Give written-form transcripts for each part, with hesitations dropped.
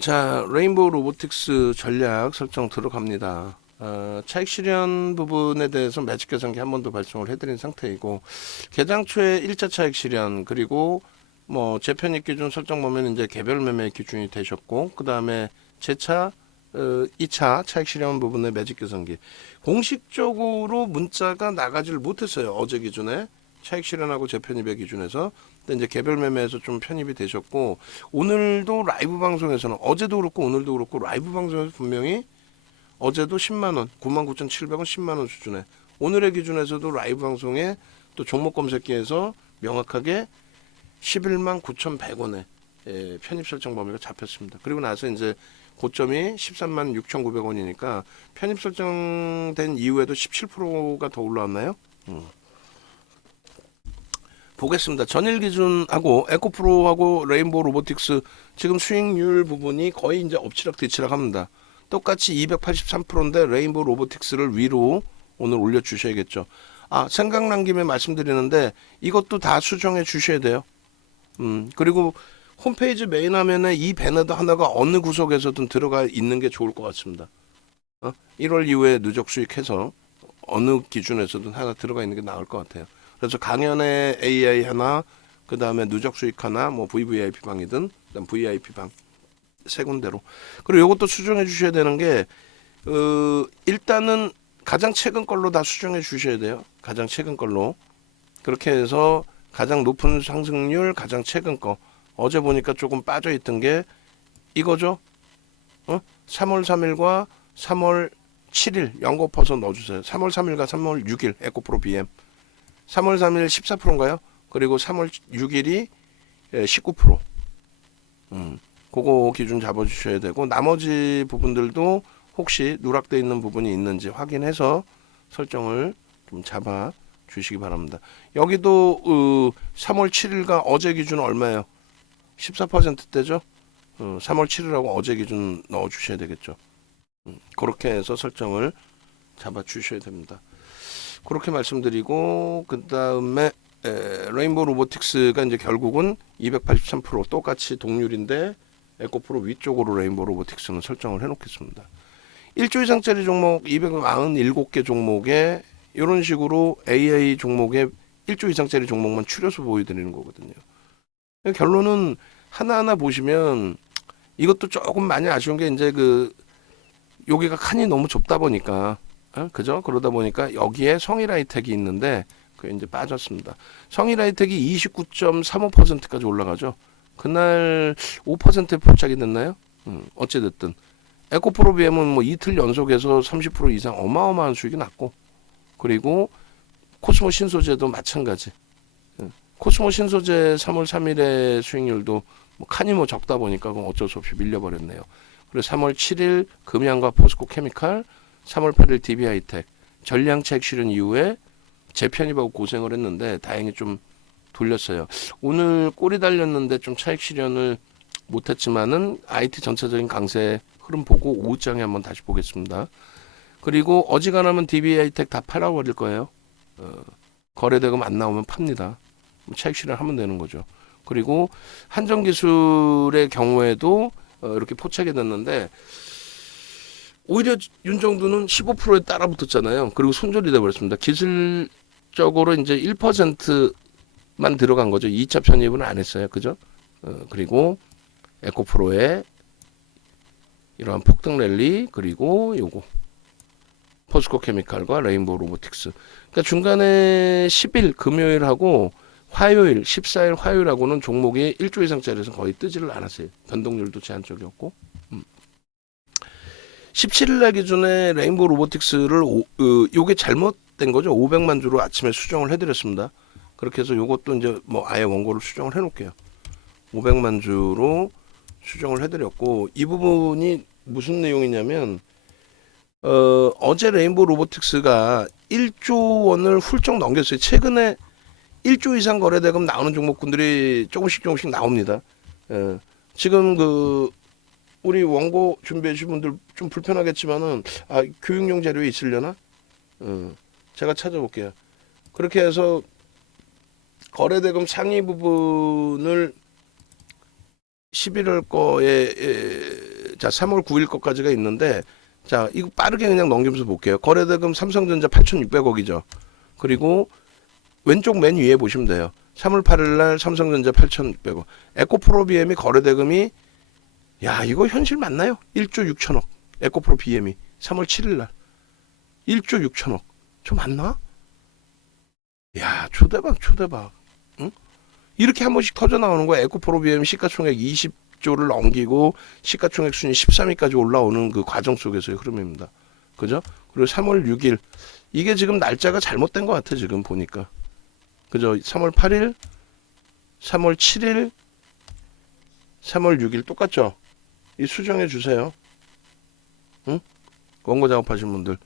자, 레인보우 로보틱스 전략 설정 들어갑니다. 차익 실현 부분에 대해서 매직 계산기 한 번 더 발송을 해드린 상태이고, 개장 초에 1차 차익 실현, 그리고 뭐 재편입 기준 설정 보면 이제 개별 매매 기준이 되셨고, 그 다음에 재차 2차 차익 실현 부분의 매직 계산기 공식적으로 문자가 나가지를 못했어요. 어제 기준에 차익 실현하고 재편입의 기준에서. 근데 이제 개별 매매에서 좀 편입이 되셨고, 오늘도 라이브 방송에서는, 어제도 그렇고 오늘도 그렇고 라이브 방송에서 분명히 어제도 10만원 99,700원 10만원 수준에, 오늘의 기준에서도 라이브 방송에 또 종목 검색기에서 명확하게 11만 9,100원에 편입 설정 범위가 잡혔습니다. 그리고 나서 이제 고점이 13만 6,900원이니까 편입 설정된 이후에도 17%가 더 올라왔나요? 보겠습니다. 전일 기준하고 에코프로하고 레인보우 로보틱스 지금 수익률 부분이 거의 이제 엎치락 뒤치락 합니다. 똑같이 283%인데 레인보우 로보틱스를 위로 오늘 올려 주셔야겠죠. 생각난 김에 말씀드리는데 이것도 다 수정해 주셔야 돼요. 그리고 홈페이지 메인 화면에 이 배너도 하나가 어느 구석에서든 들어가 있는 게 좋을 것 같습니다. 1월 이후에 누적 수익해서 어느 기준에서든 하나 들어가 있는 게 나을 것 같아요. 그래서 강연에 AI 하나, 그 다음에 누적 수익 하나, 뭐 VVIP 방이든, 그다음 VIP 방 세 군데로. 그리고 이것도 수정해 주셔야 되는 게, 일단은 가장 최근 걸로 다 수정해 주셔야 돼요. 가장 최근 걸로. 그렇게 해서 가장 높은 상승률, 가장 최근 거. 어제 보니까 조금 빠져 있던 게 이거죠. 3월 3일과 3월 7일 연거퍼서 넣어주세요. 3월 3일과 3월 6일 에코프로 BM. 3월 3일 14%인가요? 그리고 3월 6일이 19%. 그거 기준 잡아주셔야 되고, 나머지 부분들도 혹시 누락되어 있는 부분이 있는지 확인해서 설정을 좀 잡아 주시기 바랍니다. 여기도 3월 7일과 어제 기준 얼마예요? 14%대죠? 3월 7일하고 어제 기준 넣어 주셔야 되겠죠. 그렇게 해서 설정을 잡아 주셔야 됩니다. 그렇게 말씀드리고, 그 다음에 레인보우 로보틱스가 이제 결국은 283% 똑같이 동률인데 에코프로 위쪽으로 레인보우 로보틱스는 설정을 해놓겠습니다. 1조 이상짜리 종목 297개 종목에 이런 식으로 AI 종목에 1조 이상짜리 종목만 추려서 보여드리는 거거든요. 결론은 하나하나 보시면 이것도 조금 많이 아쉬운 게 이제 여기가 칸이 너무 좁다 보니까, 그죠? 그러다 보니까 여기에 성일하이텍이 있는데 그게 이제 빠졌습니다. 성일하이텍이 29.35%까지 올라가죠. 그날 5% 포착이 됐나요? 어찌됐든 에코프로 BM은 뭐 이틀 연속해서 30% 이상 어마어마한 수익이 났고, 그리고 코스모 신소재도 마찬가지. 코스모 신소재 3월 3일의 수익률도 뭐 칸이 뭐 적다 보니까 어쩔 수 없이 밀려버렸네요. 그리고 3월 7일 금양과 포스코 케미칼, 3월 8일 DB하이텍 전량 차익 실현 이후에 재편입하고 고생을 했는데 다행히 좀 돌렸어요. 오늘 꼬리 달렸는데 좀 차익 실현을 못했지만은 IT 전체적인 강세 흐름 보고 오후장에 한번 다시 보겠습니다. 그리고 어지간하면 DB하이텍 다 팔아버릴 거예요. 거래대금 안 나오면 팝니다. 차익 실현하면 되는 거죠. 그리고 한정기술의 경우에도 이렇게 포착이 됐는데 오히려 윤정두는 15%에 따라 붙었잖아요. 그리고 손절이 돼버렸습니다. 기술적으로 이제 1%만 들어간 거죠. 2차 편입은 안 했어요. 그죠? 그리고 에코프로의 이러한 폭등 랠리, 그리고 요거 포스코 케미칼과 레인보우 로보틱스. 그러니까 중간에 10일 금요일하고 화요일 14일 화요일하고는 종목이 1조 이상짜리에서 거의 뜨지를 않았어요. 변동률도 제한적이었고. 17일 날 기준에 레인보우 로보틱스를 요게 잘못된 거죠. 500만 주로 아침에 수정을 해드렸습니다. 그렇게 해서 요것도 이제 뭐 아예 원고를 수정을 해놓을게요. 500만 주로 수정을 해드렸고, 이 부분이 무슨 내용이냐면 어제 레인보우 로보틱스가 1조 원을 훌쩍 넘겼어요. 최근에 1조 이상 거래대금 나오는 종목군들이 조금씩 나옵니다. 지금 우리 원고 준비해 주신 분들 좀 불편하겠지만은 교육용 자료에 있으려나? 제가 찾아볼게요. 그렇게 해서 거래대금 상위 부분을 11월 거에 자 3월 9일 것까지가 있는데 자 이거 빠르게 그냥 넘기면서 볼게요. 거래대금 삼성전자 8,600억이죠. 그리고 왼쪽 맨 위에 보시면 돼요. 3월 8일 날 삼성전자 8,600억. 에코프로 BM이 거래대금이 야 이거 현실 맞나요? 1조 6천억. 에코프로 BM이 3월 7일 날 1조 6천억. 저 맞나? 야 초대박 초대박. 응? 이렇게 한 번씩 터져 나오는 거야. 에코프로 BM 시가총액 20조를 넘기고 시가총액 순위 13위까지 올라오는 그 과정 속에서의 흐름입니다. 그죠? 그리고 3월 6일 이게 지금 날짜가 잘못된 것 같아 지금 보니까. 그죠? 3월 8일, 3월 7일, 3월 6일 똑같죠? 이 수정해 주세요. 응? 원고 작업하신 분들.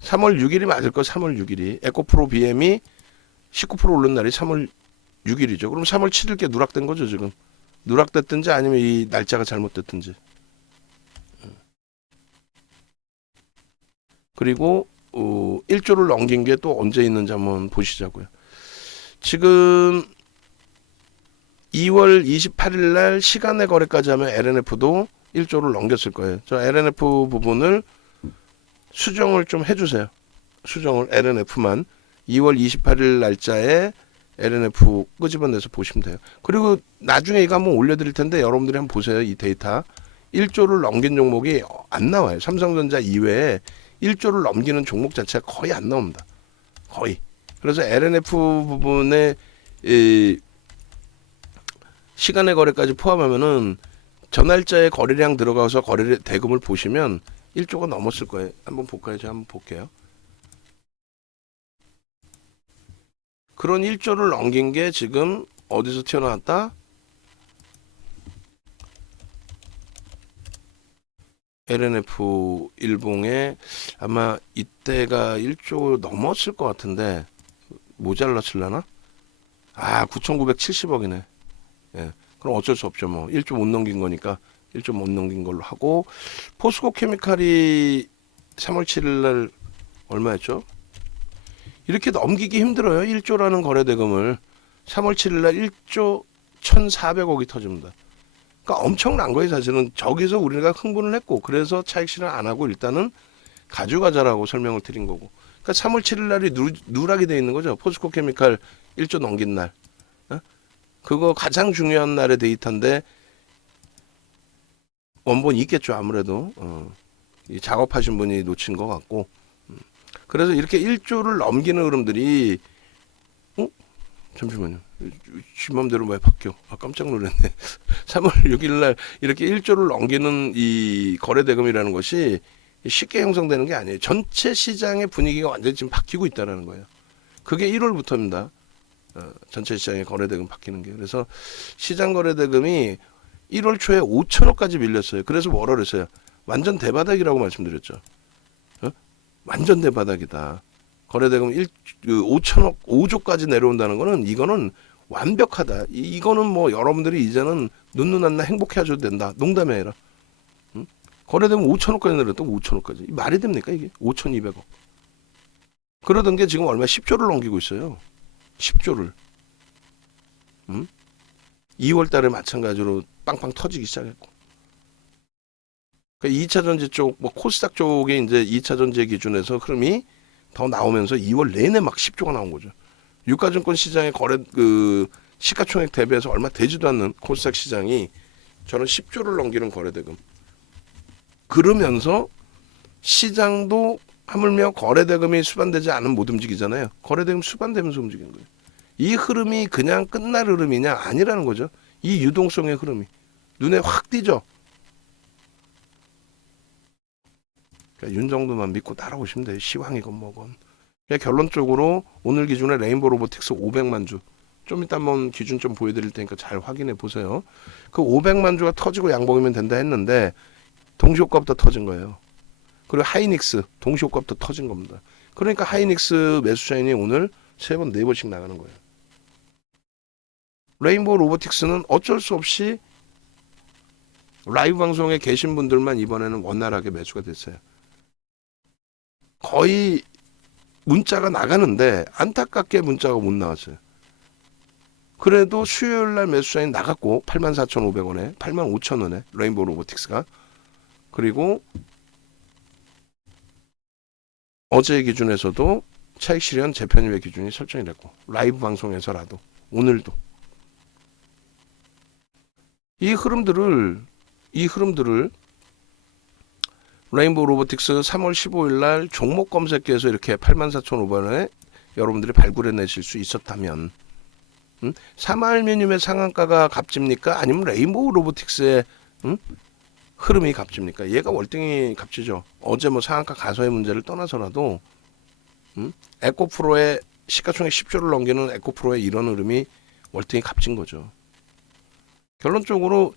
3월 6일이 맞을 거 3월 6일이. 에코프로 BM이 19% 오른 날이 3월 6일이죠. 그럼 3월 7일께 누락된 거죠 지금. 누락됐든지 아니면 이 날짜가 잘못됐든지. 그리고 1조를 넘긴 게 또 언제 있는지 한번 보시자고요. 지금 2월 28일 날 시간의 거래까지 하면 LNF도 1조를 넘겼을 거예요. 저 LNF 부분을 수정을 좀 해주세요. 수정을 LNF만 2월 28일 날짜에 LNF 끄집어내서 보시면 돼요. 그리고 나중에 이거 한번 올려드릴 텐데 여러분들이 한번 보세요. 이 데이터 1조를 넘긴 종목이 안 나와요. 삼성전자 이외에 1조를 넘기는 종목 자체가 거의 안 나옵니다. 거의. 그래서 LNF 부분에 시간의 거래까지 포함하면은 전날짜에 거래량 들어가서 거래 대금을 보시면 1조가 넘었을 거예요. 한번 볼까요? 제가 한번 볼게요. 그런 1조를 넘긴 게 지금 어디서 튀어나왔다? LNF 일봉에 아마 이때가 1조 넘었을 것 같은데 모자랐을라나? 아 9,970억이네. 예, 그럼 어쩔 수 없죠. 뭐 1조 못 넘긴 거니까 1조 못 넘긴 걸로 하고 포스코 케미칼이 3월 7일 날 얼마였죠? 이렇게 넘기기 힘들어요. 1조라는 거래대금을 3월 7일 날 1조 1,400억이 터집니다. 그러니까 엄청난 거예요. 사실은 저기서 우리가 흥분을 했고 그래서 차익 실현 안 하고 일단은 가져가자라고 설명을 드린 거고. 그러니까 3월 7일 날이 누락이 돼 있는 거죠. 포스코 케미칼 1조 넘긴 날. 그거 가장 중요한 날의 데이터인데 원본이 있겠죠. 아무래도 이 작업하신 분이 놓친 것 같고. 그래서 이렇게 1조를 넘기는 흐름들이 잠시만요. 지 맘대로 왜 바뀌어? 아 깜짝 놀랐네. 3월 6일 날 이렇게 1조를 넘기는 이 거래대금이라는 것이 쉽게 형성되는 게 아니에요. 전체 시장의 분위기가 완전히 지금 바뀌고 있다는 거예요. 그게 1월부터입니다. 전체 시장의 거래대금 바뀌는 게. 그래서 시장 거래대금이 1월 초에 5천억까지 밀렸어요. 그래서 뭐라 그랬어요? 완전 대바닥이라고 말씀드렸죠. 완전 대바닥이다. 거래대금 5천억, 5조까지 내려온다는 거는 이거는 완벽하다. 이거는 뭐 여러분들이 이제는 눈누난나 행복해 하셔도 된다. 농담이 아니라. 거래대금 5천억까지 내렸다. 5천억까지. 말이 됩니까 이게? 5,200억. 그러던 게 지금 얼마 10조를 넘기고 있어요. 10조를. 2월 달에 마찬가지로 빵빵 터지기 시작했고. 그러니까 2차 전지 쪽, 뭐 코스닥 쪽에 이제 2차 전지 기준에서 흐름이 더 나오면서 2월 내내 막 10조가 나온 거죠. 유가증권 시장의 거래 시가총액 대비해서 얼마 되지도 않는 코스닥 시장이 저는 10조를 넘기는 거래대금. 그러면서 시장도 하물며 거래대금이 수반되지 않으면 못 움직이잖아요. 거래대금 수반되면서 움직이는 거예요. 이 흐름이 그냥 끝날 흐름이냐? 아니라는 거죠. 이 유동성의 흐름이 눈에 확 띄죠. 그러니까 윤 정도만 믿고 따라오시면 돼요. 시황이건 뭐건. 그러니까 결론적으로 오늘 기준에 레인보우 로보틱스 500만 주. 좀 이따 한번 기준 좀 보여드릴 테니까 잘 확인해 보세요. 그 500만 주가 터지고 양봉이면 된다 했는데 동시효과부터 터진 거예요. 그리고 하이닉스 동시효과부터 터진 겁니다. 그러니까 하이닉스 매수 차인이 오늘 3번, 4번씩 나가는 거예요. 레인보우 로보틱스는 어쩔 수 없이 라이브 방송에 계신 분들만 이번에는 원활하게 매수가 됐어요. 거의 문자가 나가는데 안타깝게 문자가 못 나왔어요. 그래도 수요일 날 매수사인 나갔고 84,500원에 85,000원에 레인보우 로보틱스가. 그리고 어제 기준에서도 차익 실현 재편입의 기준이 설정이 됐고 라이브 방송에서라도 오늘도 이 흐름들을 레인보우 로보틱스 3월 15일 날 종목 검색기에서 이렇게 84,500원에 여러분들이 발굴해 내실 수 있었다면 사마알루미늄의 상한가가 값집니까? 아니면 레인보우 로보틱스의 흐름이 값집니까? 얘가 월등히 값지죠. 어제 뭐 상한가 가서의 문제를 떠나서라도 에코프로의 시가총액 10조를 넘기는 에코프로의 이런 흐름이 월등히 값진 거죠. 결론적으로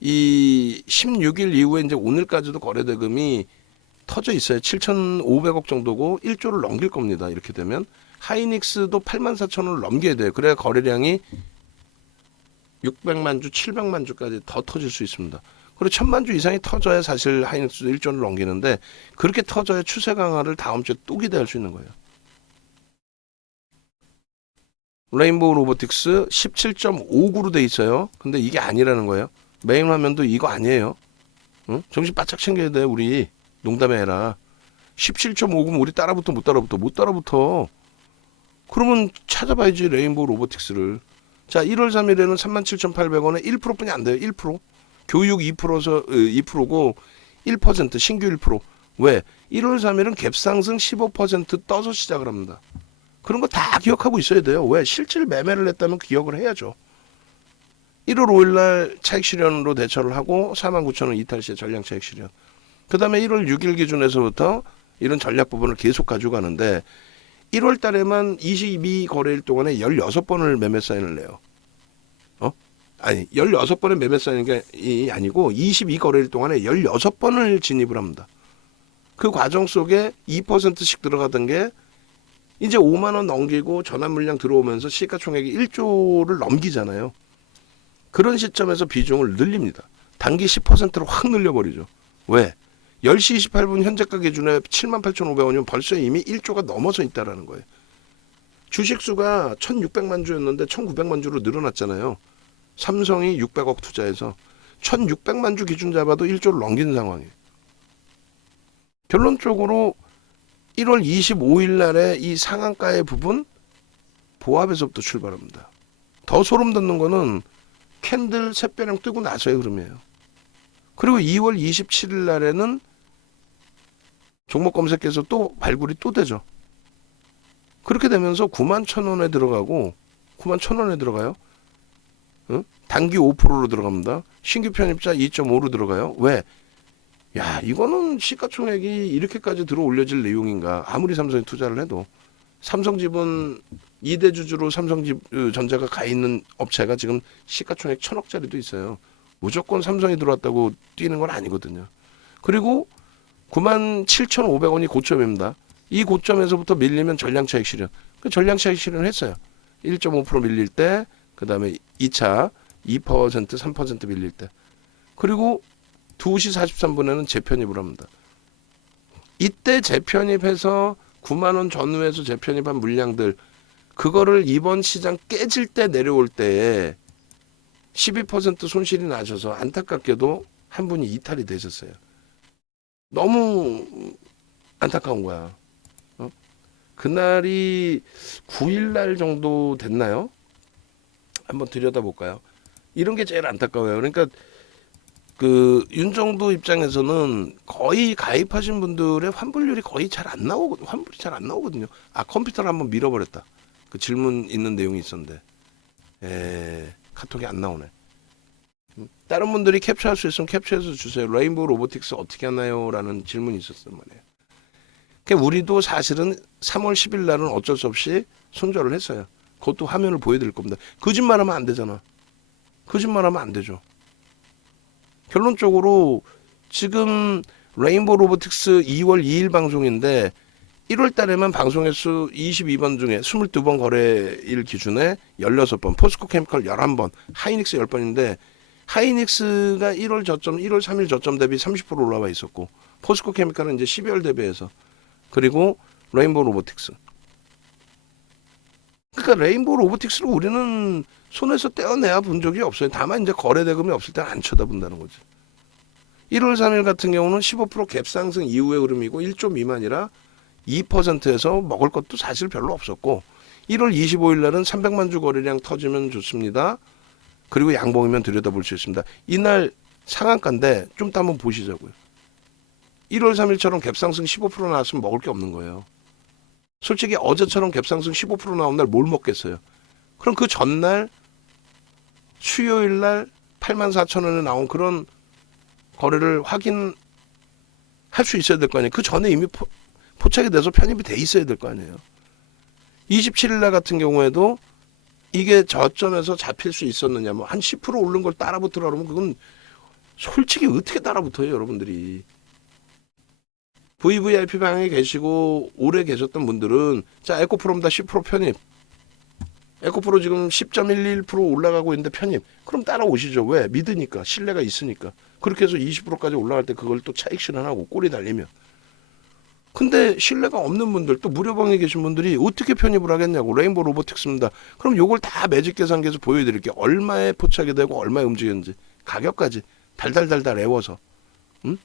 이 16일 이후에 이제 오늘까지도 거래대금이 터져 있어요. 7,500억 정도고 1조를 넘길 겁니다. 이렇게 되면 하이닉스도 84,000원을 넘겨야 돼요. 그래야 거래량이 600만 주, 700만 주까지 더 터질 수 있습니다. 그리고 1000만 주 이상이 터져야 사실 하이닉스도 1조를 넘기는데 그렇게 터져야 추세 강화를 다음 주에 또 기대할 수 있는 거예요. 레인보우 로보틱스 17.59로 돼 있어요. 근데 이게 아니라는 거예요. 메인 화면도 이거 아니에요. 응? 정신 바짝 챙겨야 돼. 우리 농담해 해라. 17.59면 우리 따라붙어 못 따라붙어. 못 따라붙어. 그러면 찾아봐야지 레인보우 로보틱스를. 자 1월 3일에는 37,800원에 1%뿐이 안 돼요. 1%. 교육 2%고 1% 신규 1%. 왜? 1월 3일은 갭상승 15% 떠서 시작을 합니다. 그런 거 다 기억하고 있어야 돼요. 왜? 실질 매매를 했다면 기억을 해야죠. 1월 5일 날 차익 실현으로 대처를 하고 49,000원 이탈 시에 전량 차익 실현. 그 다음에 1월 6일 기준에서부터 이런 전략 부분을 계속 가져가는데 1월 달에만 22거래일 동안에 16번을 매매 사인을 내요. 아니 16번의 매매 사인인 게 아니고 22거래일 동안에 16번을 진입을 합니다. 그 과정 속에 2%씩 들어가던 게 이제 5만 원 넘기고 전환 물량 들어오면서 시가총액이 1조를 넘기잖아요. 그런 시점에서 비중을 늘립니다. 단기 10%로 확 늘려버리죠. 왜? 10시 28분 현재가 기준에 78,500원이면 벌써 이미 1조가 넘어서 있다는 거예요. 주식수가 1,600만 주였는데 1,900만 주로 늘어났잖아요. 삼성이 600억 투자해서 1,600만 주 기준 잡아도 1조를 넘기는 상황이에요. 결론적으로 1월 25일 날에 이 상한가의 부분 보합에서부터 출발합니다. 더 소름 돋는 거는 캔들 샛별형 뜨고 나서의 흐름이에요. 그리고 2월 27일 날에는 종목 검색해서 또 발굴이 또 되죠. 그렇게 되면서 91,000원에 들어가고 91,000원에 들어가요. 단기 5%로 들어갑니다. 신규 편입자 2.5로 들어가요. 왜? 야 이거는 시가총액이 이렇게까지 들어 올려질 내용인가. 아무리 삼성이 투자를 해도 삼성집은 2대 주주로 삼성전자가 가 있는 업체가 지금 시가총액 1,000억짜리도 있어요. 무조건 삼성이 들어왔다고 뛰는 건 아니거든요. 그리고 97,500원이 고점입니다. 이 고점에서부터 밀리면 전량차익 실현. 그 전량차익 실현을 했어요. 1.5% 밀릴 때, 그 다음에 2차 2%, 3% 밀릴 때. 그리고 2시 43분에는 재편입을 합니다. 이때 재편입해서 9만 원 전후에서 재편입한 물량들 그거를 이번 시장 깨질 때 내려올 때에 12% 손실이 나셔서 안타깝게도 한 분이 이탈이 되셨어요. 너무 안타까운 거야. 그날이 9일날 정도 됐나요? 한번 들여다볼까요? 이런 게 제일 안타까워요. 그러니까 그 윤정도 입장에서는 거의 가입하신 분들의 환불률이 거의 잘 안 나오거든요. 환불이 잘 안 나오거든요. 아 컴퓨터를 한번 밀어버렸다. 그 질문 있는 내용이 있었는데 카톡이 안 나오네. 다른 분들이 캡처할 수 있으면 캡처해서 주세요. 레인보우 로보틱스 어떻게 하나요? 라는 질문이 있었단 말이에요. 그러니까 우리도 사실은 3월 10일 날은 어쩔 수 없이 손절을 했어요. 그것도 화면을 보여드릴 겁니다. 거짓말하면 안 되잖아. 거짓말하면 안 되죠. 결론적으로 지금 레인보우 로보틱스 2월 2일 방송인데 1월 달에만 방송 횟수 22번 중에 22번 거래일 기준에 16번, 포스코 케미컬 11번, 하이닉스 10번인데 하이닉스가 1월 3일 저점 대비 30% 올라와 있었고 포스코 케미컬은 이제 12월 대비해서 그리고 레인보우 로보틱스 그러니까 레인보우 로보틱스를 우리는 손에서 떼어내야 본 적이 없어요. 다만 이제 거래 대금이 없을 때는 안 쳐다본다는 거죠. 1월 3일 같은 경우는 15% 갭 상승 이후의 흐름이고 1조 미만이라 2%에서 먹을 것도 사실 별로 없었고 1월 25일 날은 300만 주 거래량 터지면 좋습니다. 그리고 양봉이면 들여다볼 수 있습니다. 이날 상한가인데 좀 더 한번 보시자고요. 1월 3일처럼 갭상승 15% 나왔으면 먹을 게 없는 거예요. 솔직히 어제처럼 갭상승 15% 나온 날 뭘 먹겠어요. 그럼 그 전날 수요일 날 84,000원에 나온 그런 거래를 확인할 수 있어야 될 거 아니에요. 그 전에 이미 포착이 돼서 편입이 돼 있어야 될 거 아니에요. 27일 날 같은 경우에도 이게 저점에서 잡힐 수 있었느냐, 뭐 한 10% 오른 걸 따라붙으라 그러면 그건 솔직히 어떻게 따라붙어요, 여러분들이. VVIP 방에 계시고 오래 계셨던 분들은 자, 에코프로입니다. 10% 편입. 에코프로 지금 10.11% 올라가고 있는데 편입. 그럼 따라오시죠. 왜? 믿으니까. 신뢰가 있으니까. 그렇게 해서 20%까지 올라갈 때 그걸 또 차익 실현하고 꼬리 달리면. 근데 신뢰가 없는 분들, 또 무료방에 계신 분들이 어떻게 편입을 하겠냐고. 레인보우 로보틱스입니다. 그럼 요걸 다 매직 계산기에서 보여드릴게요. 얼마에 포착이 되고 얼마에 움직였는지. 가격까지 달달달달 애워서. 응?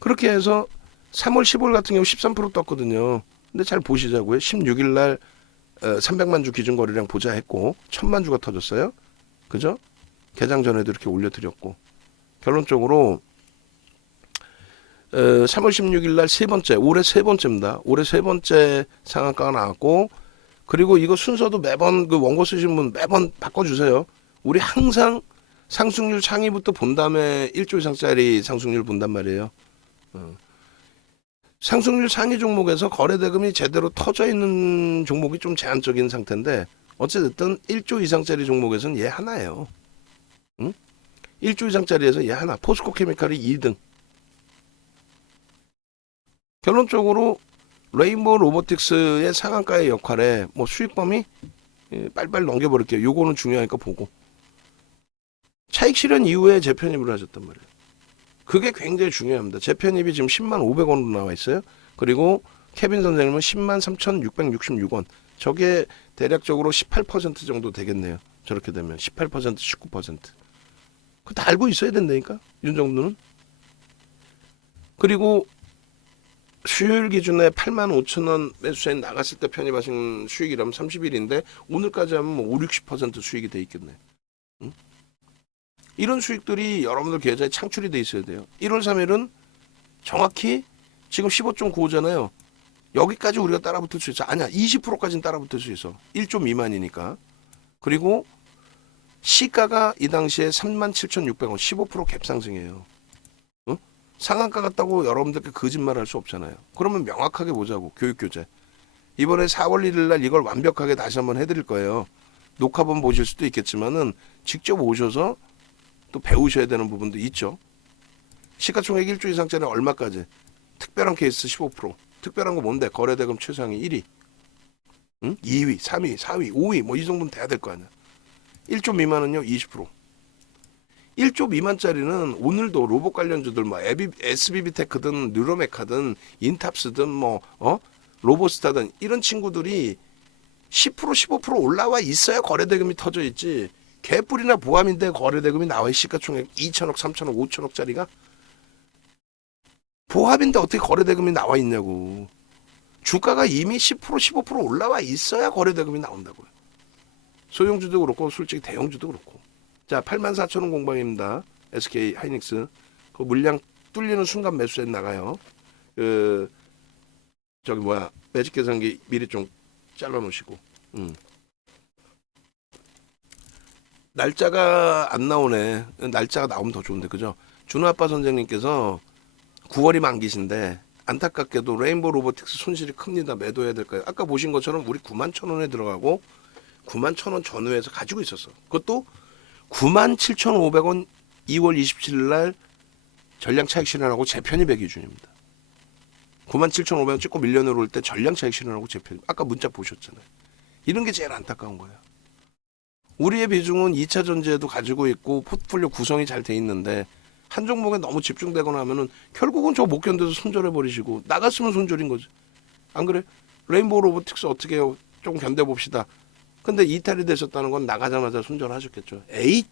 그렇게 해서 3월 15일 같은 경우 13% 떴거든요. 근데 잘 보시자고요. 16일 날 300만 주 기준 거래량 보자 했고 1000만 주가 터졌어요. 그죠? 개장 전에도 이렇게 올려드렸고 결론적으로 3월 16일 날 세 번째, 올해 세 번째입니다. 올해 세 번째 상한가가 나왔고 그리고 이거 순서도 매번 그 원고 쓰신 분 매번 바꿔주세요. 우리 항상 상승률 상위부터 본 다음에 1조 이상짜리 상승률 본단 말이에요. 상승률 상위 종목에서 거래 대금이 제대로 터져 있는 종목이 좀 제한적인 상태인데 어쨌든 1조 이상짜리 종목에서는 얘 하나예요. 응? 1조 이상짜리에서 얘 하나. 포스코 케미칼이 2등. 결론적으로 레인보우 로보틱스의 상한가의 역할에 뭐 수익 범위 빨리빨리 넘겨버릴게요. 요거는 중요하니까 보고. 차익 실현 이후에 재편입을 하셨단 말이에요. 그게 굉장히 중요합니다. 재편입이 지금 10만 500원으로 나와 있어요. 그리고 케빈 선생님은 10만 3,666원. 저게 대략적으로 18% 정도 되겠네요. 저렇게 되면 18%, 19%. 그거 다 알고 있어야 된다니까. 이 정도는. 그리고 수요일 기준에 85,000원 매수세인 나갔을 때 편입하신 수익이라면 30일인데 오늘까지 하면 뭐 5, 60% 수익이 돼 있겠네. 응? 이런 수익들이 여러분들 계좌에 창출이 돼 있어야 돼요. 1월 3일은 정확히 지금 15.95잖아요. 여기까지 우리가 따라붙을 수 있어. 아니야. 20%까지는 따라붙을 수 있어. 1조 미만이니까. 그리고 시가가 이 당시에 37,600원, 15% 갭상승이에요. 응? 상한가 같다고 여러분들께 거짓말할 수 없잖아요. 그러면 명확하게 보자고. 교육교재. 이번에 4월 1일 날 이걸 완벽하게 다시 한번 해드릴 거예요. 녹화본 보실 수도 있겠지만은 직접 오셔서 또 배우셔야 되는 부분도 있죠. 시가총액 1조 이상짜리 얼마까지? 특별한 케이스 15%. 특별한 거 뭔데? 거래대금 최상위 1위. 응? 2위, 3위, 4위, 5위 뭐 이 정도는 돼야 될 거 아니야. 1조 미만은요 20%. 1조 미만짜리는 오늘도 로봇 관련주들 뭐 SBB테크든 뉴로메카든 인탑스든 뭐 로보스타든 이런 친구들이 10% 15% 올라와 있어야 거래대금이 터져 있지. 개뿔이나 보함인데 거래대금이 나와. 시가총액 2천억, 3천억, 5천억짜리가 보합인데 어떻게 거래대금이 나와 있냐고. 주가가 이미 10% 15% 올라와 있어야 거래대금이 나온다고요. 소형주도 그렇고 솔직히 대형주도 그렇고. 자, 84,000원 공방입니다. SK 하이닉스. 그 물량 뚫리는 순간 매수세 나가요. 매직 계산기 미리 좀 잘라 놓으시고. 날짜가 안 나오네. 날짜가 나오면 더 좋은데, 그죠? 준호 아빠 선생님께서 9월이 만기신데 안타깝게도 레인보우 로보틱스 손실이 큽니다. 매도해야 될까요? 아까 보신 것처럼 우리 91,000원에 들어가고 91,000원 전후에서 가지고 있었어. 그것도 97,500원 2월 27일 날 전량 차익 실현하고 재편입의 기준입니다. 97,500원 찍고 밀려내려 올 때 전량 차익 실현하고 재편입. 아까 문자 보셨잖아요. 이런 게 제일 안타까운 거예요. 우리의 비중은 2차 전지에도 가지고 있고 포트폴리오 구성이 잘 돼 있는데 한 종목에 너무 집중되거나 하면은 결국은 저 못 견뎌서 손절해 버리시고 나갔으면 손절인 거지. 안 그래? 레인보우 로보틱스 어떻게 해요? 좀 견뎌봅시다. 근데 이탈이 되셨다는 건 나가자마자 손절하셨겠죠. 에잇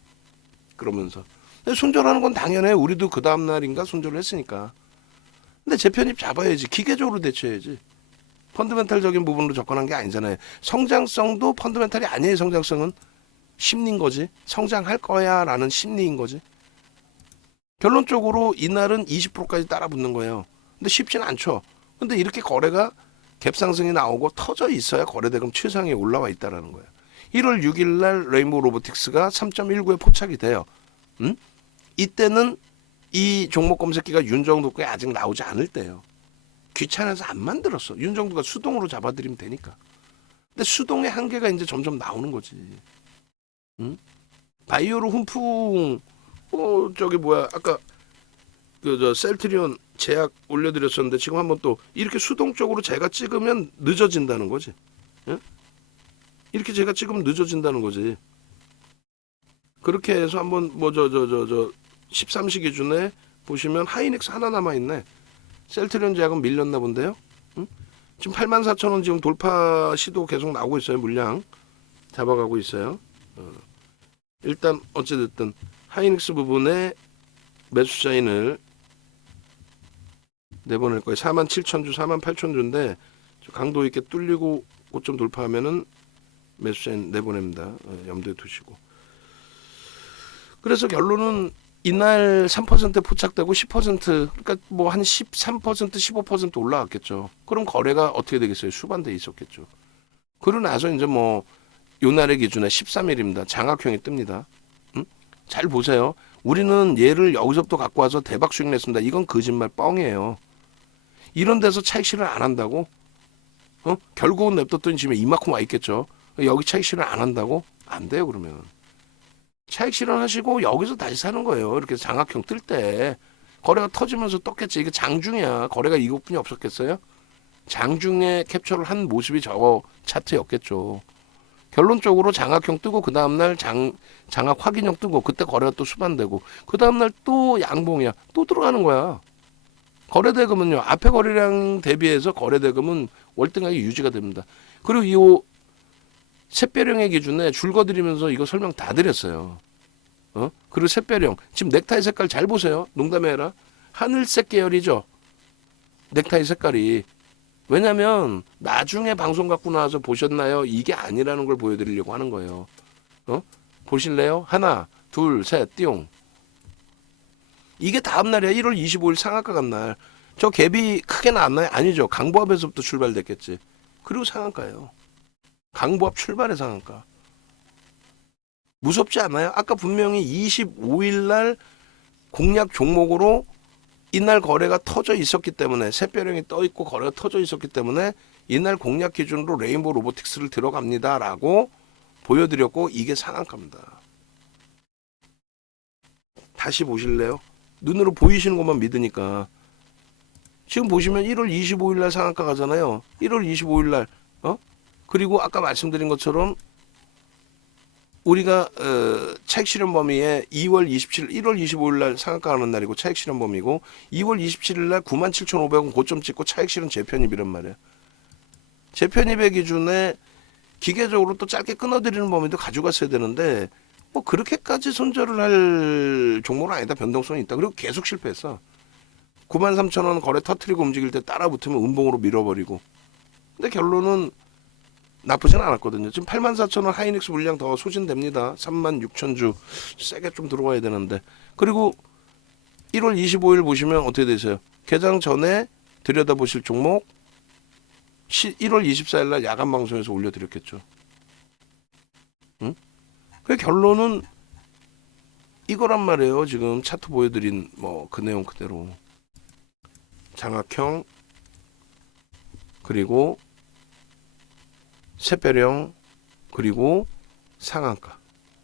그러면서. 근데 손절하는 건 당연해. 우리도 그 다음 날인가 손절을 했으니까. 근데 제 편입 잡아야지. 기계적으로 대처해야지. 펀드멘탈적인 부분으로 접근한 게 아니잖아요. 성장성도 펀드멘탈이 아니에요. 성장성은 심리인 거지. 성장할 거야 라는 심리인 거지. 결론적으로 이날은 20%까지 따라 붙는 거예요. 근데 쉽지는 않죠. 근데 이렇게 거래가 갭 상승이 나오고 터져 있어야 거래대금 최상위에 올라와 있다라는 거예요. 1월 6일 날 레인보우 로보틱스가 3.19에 포착이 돼요. 이때는 이 종목 검색기가 윤정도 거에 아직 나오지 않을 때예요. 귀찮아서 안 만들었어. 윤정도가 수동으로 잡아들이면 되니까. 근데 수동의 한계가 이제 점점 나오는 거지. 바이오로 훈풍 저기 뭐야 아까 그 셀트리온 제약 올려드렸었는데 지금 한번 또 이렇게 수동적으로 제가 찍으면 늦어진다는 거지. 이렇게 제가 찍으면 늦어진다는 거지. 그렇게 해서 한번 뭐 13시 기준에 보시면 하이닉스 하나 남아 있네. 셀트리온 제약은 밀렸나 본데요. 지금 84,000원 지금 돌파 시도 계속 나오고 있어요. 물량 잡아가고 있어요. 일단 어찌됐든 하이닉스 부분에 매수 사인을 내보낼 거예요. 47,000주, 48,000주인데 강도 있게 뚫리고 고점 돌파하면은 매수 사인 내보냅니다. 염두에 두시고. 그래서 결론은 이날 3% 포착되고 10% 그러니까 뭐 한 13% 15% 올라갔겠죠. 그럼 거래가 어떻게 되겠어요? 수반돼 있었겠죠. 그러고 나서 이제 뭐 요날의 기준에 13일입니다. 장악형이 뜹니다. 잘 보세요. 우리는 얘를 여기서부터 갖고 와서 대박 수익 냈습니다. 이건 거짓말 뻥이에요. 이런 데서 차익 실현 안 한다고? 결국은 냅뒀더니 지금 이만큼 와 있겠죠. 여기 차익 실현 안 한다고? 안 돼요 그러면. 차익 실현하시고 여기서 다시 사는 거예요. 이렇게 장악형 뜰 때 거래가 터지면서 떴겠지. 이게 장중이야. 거래가 이것뿐이 없었겠어요? 장중에 캡처를 한 모습이 저 차트였겠죠. 결론적으로 장악형 뜨고 그 다음날 장악 확인형 뜨고 그때 거래가 또 수반되고 그 다음날 또 양봉이야. 또 들어가는 거야. 거래대금은요. 앞에 거래량 대비해서 거래대금은 월등하게 유지가 됩니다. 그리고 이 샛별형의 기준에 줄거드리면서 이거 설명 다 드렸어요. 그리고 샛별형 지금 넥타이 색깔 잘 보세요. 농담이 아니라 하늘색 계열이죠. 넥타이 색깔이. 왜냐면 나중에 방송 갖고 나와서 보셨나요? 이게 아니라는 걸 보여드리려고 하는 거예요. 보실래요? 하나, 둘, 셋, 띠용. 이게 다음 날이야. 1월 25일 상한가 간 날. 저 갭이 크게 나왔나요? 아니죠. 강보합에서부터 출발됐겠지. 그리고 상한가예요. 강보합 출발의 상한가. 무섭지 않아요? 아까 분명히 25일 날 공략 종목으로 이날 거래가 터져 있었기 때문에 샛별형이 떠 있고 거래가 터져 있었기 때문에 이날 공략 기준으로 레인보우 로보틱스를 들어갑니다라고 보여드렸고 이게 상한가입니다. 다시 보실래요? 눈으로 보이시는 것만 믿으니까. 지금 보시면 1월 25일 날 상한가 가잖아요. 1월 25일 날 그리고 아까 말씀드린 것처럼 우리가 차익 실현 범위에 2월 27일, 1월 25일 날 상한가 가는 날이고 차익 실현 범위고 2월 27일 날 97,500원 고점 찍고 차익 실현 재편입이란 말이에요. 재편입의 기준에 기계적으로 또 짧게 끊어드리는 범위도 가져갔어야 되는데 뭐 그렇게까지 손절을 할 종목은 아니다. 변동성이 있다. 그리고 계속 실패했어. 93,000원 거래 터트리고 움직일 때 따라 붙으면 음봉으로 밀어버리고. 근데 결론은 나쁘진 않았거든요. 지금 84,000원 하이닉스 물량 더 소진됩니다. 36,000주 세게 좀 들어와야 되는데. 그리고 1월 25일 보시면 어떻게 되세요? 개장 전에 들여다보실 종목 1월 24일 날 야간 방송에서 올려드렸겠죠. 그 결론은 이거란 말이에요. 지금 차트 보여드린 뭐 그 내용 그대로 장악형 그리고 샛별형 그리고 상한가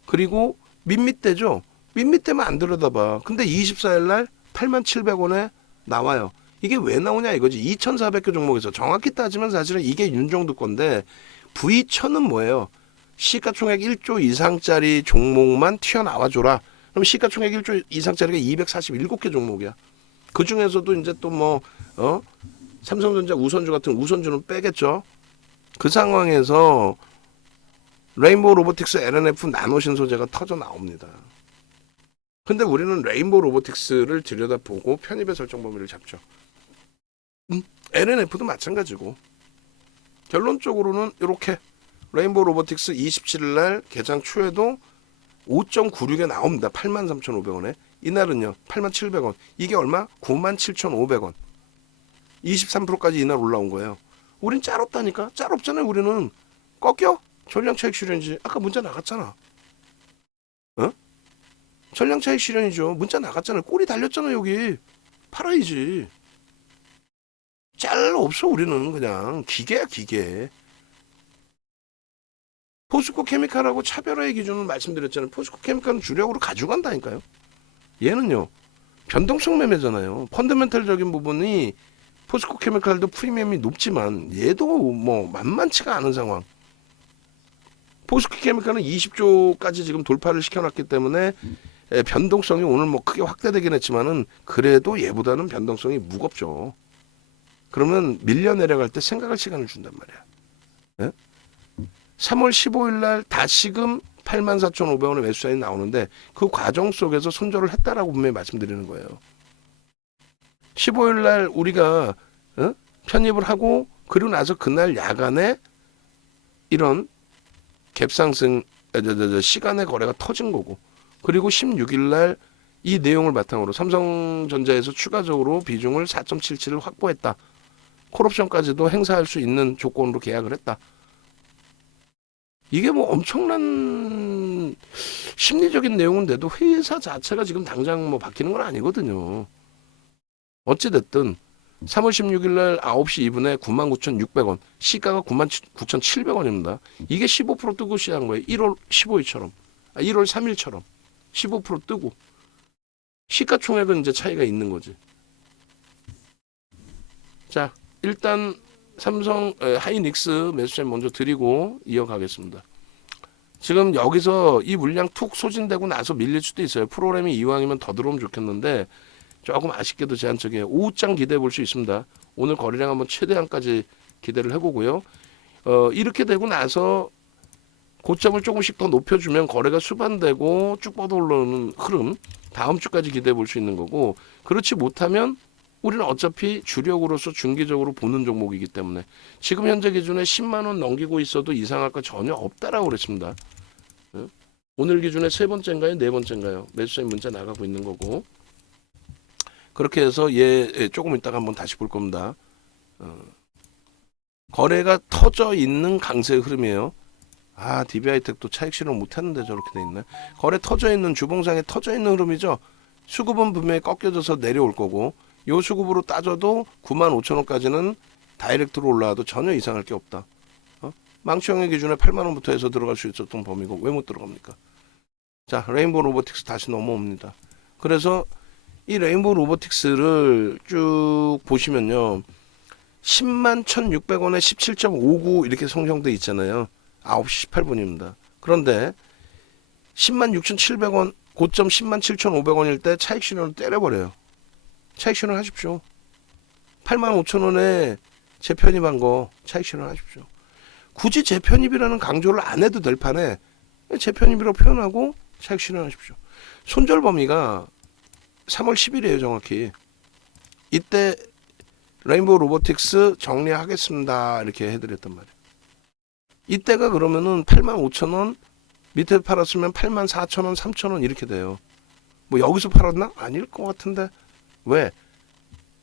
그리고 밋밋대죠. 밋밋대면 안 들여다봐. 근데 24일 날 87,000원에 나와요. 이게 왜 나오냐 이거지. 2,400개 종목에서 정확히 따지면 사실은 이게 윤정도 건데 V1000은 뭐예요? 시가총액 1조 이상짜리 종목만 튀어나와줘라. 그럼 시가총액 1조 이상짜리가 247개 종목이야. 그 중에서도 이제 또 뭐 삼성전자 우선주 같은 우선주는 빼겠죠. 그 상황에서 레인보우 로보틱스 LNF 나노 신소재가 터져 나옵니다. 근데 우리는 레인보우 로보틱스를 들여다보고 편입의 설정 범위를 잡죠. LNF도 마찬가지고 결론적으로는 이렇게 레인보우 로보틱스 27일 날 개장 초에도 5.96에 나옵니다. 83,500원에. 이날은요 87,700원. 이게 얼마? 97,500원. 23%까지 이날 올라온 거예요. 우린 짤 없다니까. 짤 없잖아요. 우리는 꺾여? 전량차익 실현이지. 아까 문자 나갔잖아. 어? 전량차익 실현이죠. 문자 나갔잖아요. 꼬리 달렸잖아. 여기 팔아야지. 짤 없어. 우리는 그냥 기계야 기계. 포스코 케미칼하고 차별화의 기준을 말씀드렸잖아요. 포스코 케미칼은 주력으로 가져간다니까요. 얘는요 변동성 매매잖아요. 펀더멘탈적인 부분이 포스코 케미칼도 프리미엄이 높지만 얘도 뭐 만만치가 않은 상황. 포스코 케미칼은 20조까지 지금 돌파를 시켜놨기 때문에 변동성이 오늘 뭐 크게 확대되긴 했지만은 그래도 얘보다는 변동성이 무겁죠. 그러면 밀려 내려갈 때 생각할 시간을 준단 말이야. 네? 3월 15일 날 다시금 84,500원의 매수 사인이 나오는데 그 과정 속에서 손절을 했다라고 분명히 말씀드리는 거예요. 15일 날 우리가 편입을 하고 그리고 나서 그날 야간에 이런 갭상승 시간의 거래가 터진 거고 그리고 16일 날 이 내용을 바탕으로 삼성전자에서 추가적으로 비중을 4.77을 확보했다. 콜옵션까지도 행사할 수 있는 조건으로 계약을 했다. 이게 뭐 엄청난 심리적인 내용인데도 회사 자체가 지금 당장 뭐 바뀌는 건 아니거든요. 어찌됐든 3월 16일 날 9시 2분에 99,600원, 시가가 99,700원입니다. 이게 15% 뜨고 시작한 거예요. 1월 15일처럼. 1월 3일처럼. 15% 뜨고. 시가총액은 이제 차이가 있는 거지. 자, 일단 삼성 하이닉스 매수점 먼저 드리고 이어가겠습니다. 지금 여기서 이 물량 툭 소진되고 나서 밀릴 수도 있어요. 프로그램이 이왕이면 더 들어오면 좋겠는데 조금 아쉽게도 제한적이에요. 오후장 기대해 볼 수 있습니다. 오늘 거래량 한번 최대한까지 기대를 해보고요. 이렇게 되고 나서 고점을 조금씩 더 높여주면 거래가 수반되고 쭉 뻗어 올라오는 흐름 다음 주까지 기대해 볼 수 있는 거고 그렇지 못하면 우리는 어차피 주력으로서 중기적으로 보는 종목이기 때문에 지금 현재 기준에 10만 원 넘기고 있어도 이상할 거 전혀 없다라고 그랬습니다. 오늘 기준에 세 번째인가요? 네 번째인가요? 매수자인 문자 나가고 있는 거고 그렇게 해서 얘 조금 이따가 한번 다시 볼 겁니다. 거래가 터져 있는 강세의 흐름이에요. DB하이텍도 차익 실현 못했는데 저렇게 돼 있네. 거래 터져 있는 주봉상에 터져 있는 흐름이죠. 수급은 분명히 꺾여져서 내려올 거고 요 수급으로 따져도 95,000원까지는 다이렉트로 올라와도 전혀 이상할 게 없다. 망치형의 기준에 8만 원부터 해서 들어갈 수 있었던 범위고 왜 못 들어갑니까? 자, 레인보우 로보틱스 다시 넘어옵니다. 그래서 이 레인보우 로보틱스를 쭉 보시면요. 10만 1,600원에 17.59 이렇게 성형돼 있잖아요. 9시 18분입니다. 그런데 10만 6,700원 고점 10만 7,500원일 때 차익 실현을 때려버려요. 차익 실현 하십시오. 85,000원에 재편입한 거 차익 실현 하십시오. 굳이 재편입이라는 강조를 안 해도 될 판에 재편입이라고 표현하고 차익 실현하십시오. 손절 범위가 3월 10일이에요 정확히. 이때 레인보우 로보틱스 정리하겠습니다 이렇게 해드렸단 말이에요. 이때가 그러면은 85,000원 밑에 팔았으면 84,000원 3,000원 이렇게 돼요. 뭐 여기서 팔았나? 아닐 것 같은데 왜?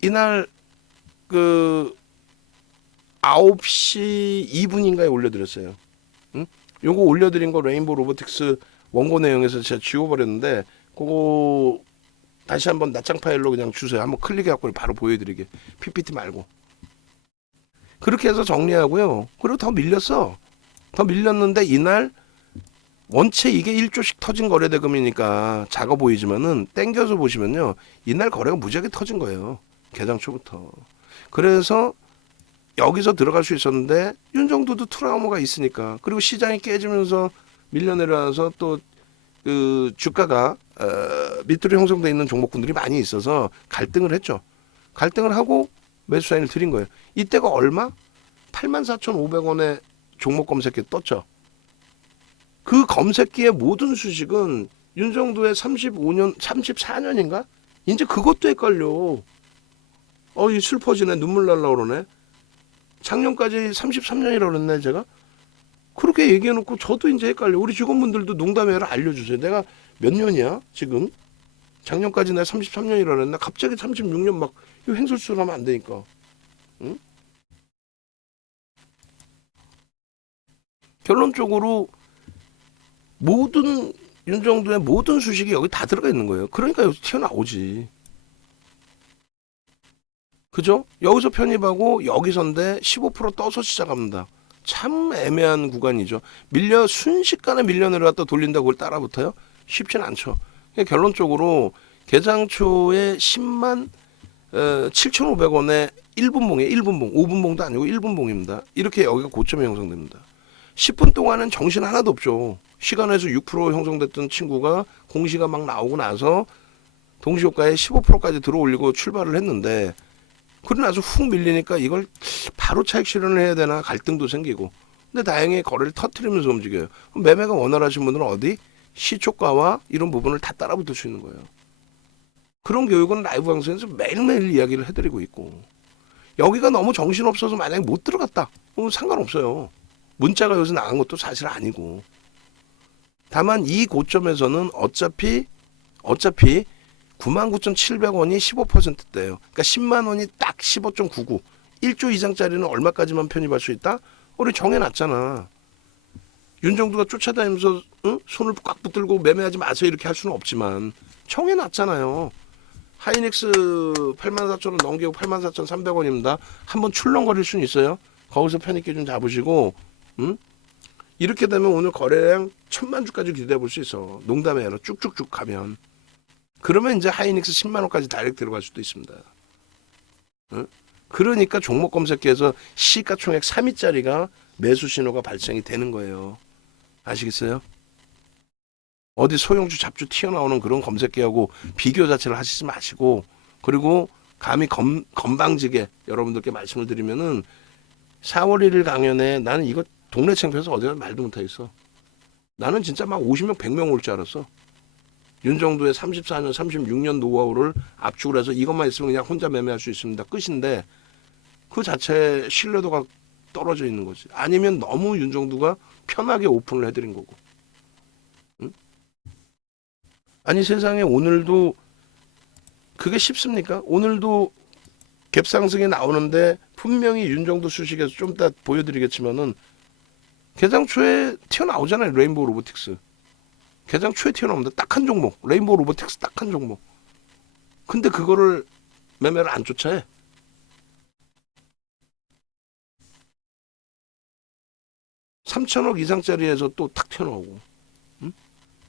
이날 그 9시 2분인가에 올려드렸어요. 응? 요거 올려드린 거 레인보우 로보틱스 원고 내용에서 제가 지워버렸는데 그거 다시 한번 낱장 파일로 그냥 주세요. 한번 클릭해갖고 바로 보여드리게. PPT 말고. 그렇게 해서 정리하고요. 그리고 더 밀렸어. 더 밀렸는데 이날 원체 이게 1조씩 터진 거래 대금이니까 작아 보이지만은 땡겨서 보시면요. 이날 거래가 무지하게 터진 거예요. 개장 초부터. 그래서 여기서 들어갈 수 있었는데 윤정도도 트라우마가 있으니까 그리고 시장이 깨지면서 밀려 내려와서 또 그 주가가 밑으로 형성돼 있는 종목군들이 많이 있어서 갈등을 했죠. 갈등을 하고 매수 사인을 드린 거예요. 이때가 얼마? 84,500원에 종목 검색기 떴죠. 그 검색기의 모든 수식은 윤정도의 35년, 34년인가? 이제 그것도 헷갈려. 이 슬퍼지네. 눈물 날라 그러네. 작년까지 33년이라고 그랬네, 제가. 그렇게 얘기해놓고 저도 이제 헷갈려. 우리 직원분들도 농담해라 알려주세요. 내가 몇 년이야, 지금? 작년까지 내가 33년이라고 그랬나? 갑자기 36년 막, 이거 횡설수설 하면 안 되니까. 응? 결론적으로 모든 윤정도의 모든 수식이 여기 다 들어가 있는 거예요. 그러니까 여기서 튀어나오지. 그죠? 여기서 편입하고 여기서인데 15% 떠서 시작합니다. 참 애매한 구간이죠. 순식간에 밀려 내려왔다 돌린다 그걸 따라붙어요? 쉽진 않죠. 그러니까 결론적으로 개장초에 10만 7,500원에 1분봉이에요. 1분봉. 5분봉도 아니고 1분봉입니다. 이렇게 여기가 고점이 형성됩니다. 10분 동안은 정신 하나도 없죠. 시간에서 6% 형성됐던 친구가 공시가 막 나오고 나서 동시효과에 15%까지 들어올리고 출발을 했는데 그러고 나서 훅 밀리니까 이걸 바로 차익 실현을 해야 되나 갈등도 생기고 근데 다행히 거래를 터트리면서 움직여요. 매매가 원활하신 분들은 어디? 시초가와 이런 부분을 다 따라붙을 수 있는 거예요. 그런 교육은 라이브 방송에서 매일매일 이야기를 해드리고 있고 여기가 너무 정신없어서 만약에 못 들어갔다 상관없어요. 문자가 여기서 나간 것도 사실 아니고 다만 이 고점에서는 어차피 99,700원이 15%대예요. 그러니까 10만 원이 딱 15.99. 1조 이상짜리는 얼마까지만 편입할 수 있다? 우리 정해놨잖아. 윤정도가 쫓아다니면서 손을 꽉 붙들고 매매하지 마세요 이렇게 할 수는 없지만 정해놨잖아요. 하이닉스 84,000원 넘기고 84,300원입니다. 한번 출렁거릴 수는 있어요. 거기서 편입 기준 잡으시고 이렇게 되면 오늘 거래량 1,000만 주까지 기대해 볼 수 있어. 농담이 아니라 쭉쭉쭉 가면. 그러면 이제 하이닉스 10만 원까지 다이렉트 들어갈 수도 있습니다. 그러니까 종목 검색기에서 시가총액 3위짜리가 매수 신호가 발생이 되는 거예요. 아시겠어요? 어디 소형주 잡주 튀어나오는 그런 검색기하고 비교 자체를 하시지 마시고 그리고 감히 건방지게 여러분들께 말씀을 드리면은 4월 1일 강연에 나는 이거 동네 창피해서 어디가 말도 못하겠어. 나는 진짜 막 50명 100명 올 줄 알았어. 윤정도의 34년 36년 노하우를 압축을 해서 이것만 있으면 그냥 혼자 매매할 수 있습니다. 끝인데 그 자체 신뢰도가 떨어져 있는 거지. 아니면 너무 윤정도가 편하게 오픈을 해드린 거고. 응? 아니 세상에 오늘도 그게 쉽습니까? 오늘도 갭상승이 나오는데 분명히 윤정도 수식에서 좀 이따 보여드리겠지만은 개장 초에 튀어나오잖아요. 레인보우 로보틱스. 개장 초에 튀어나옵니다. 딱 한 종목. 레인보우 로보틱스 딱 한 종목. 근데 그거를 매매를 안 쫓아해. 3천억 이상짜리에서 또 탁 튀어나오고.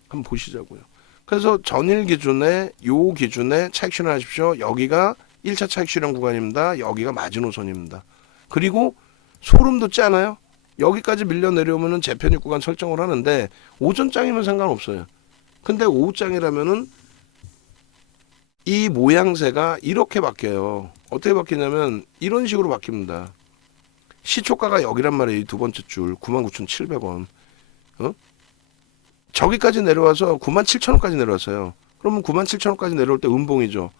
한번 보시자고요. 그래서 전일 기준에 요 기준에 차익 실현하십시오. 여기가 1차 차익 실현 구간입니다. 여기가 마지노선입니다. 그리고 소름 돋지 않아요? 여기까지 밀려 내려오면은 재편입 구간 설정을 하는데 오전장이면 상관없어요. 근데 오후장이라면은 이 모양새가 이렇게 바뀌어요. 어떻게 바뀌냐면 이런 식으로 바뀝니다. 시초가가 여기란 말이에요. 두 번째 줄 99,700원. 저기까지 내려와서 97,000원까지 내려왔어요. 그러면 97,000원까지 내려올 때 음봉이죠.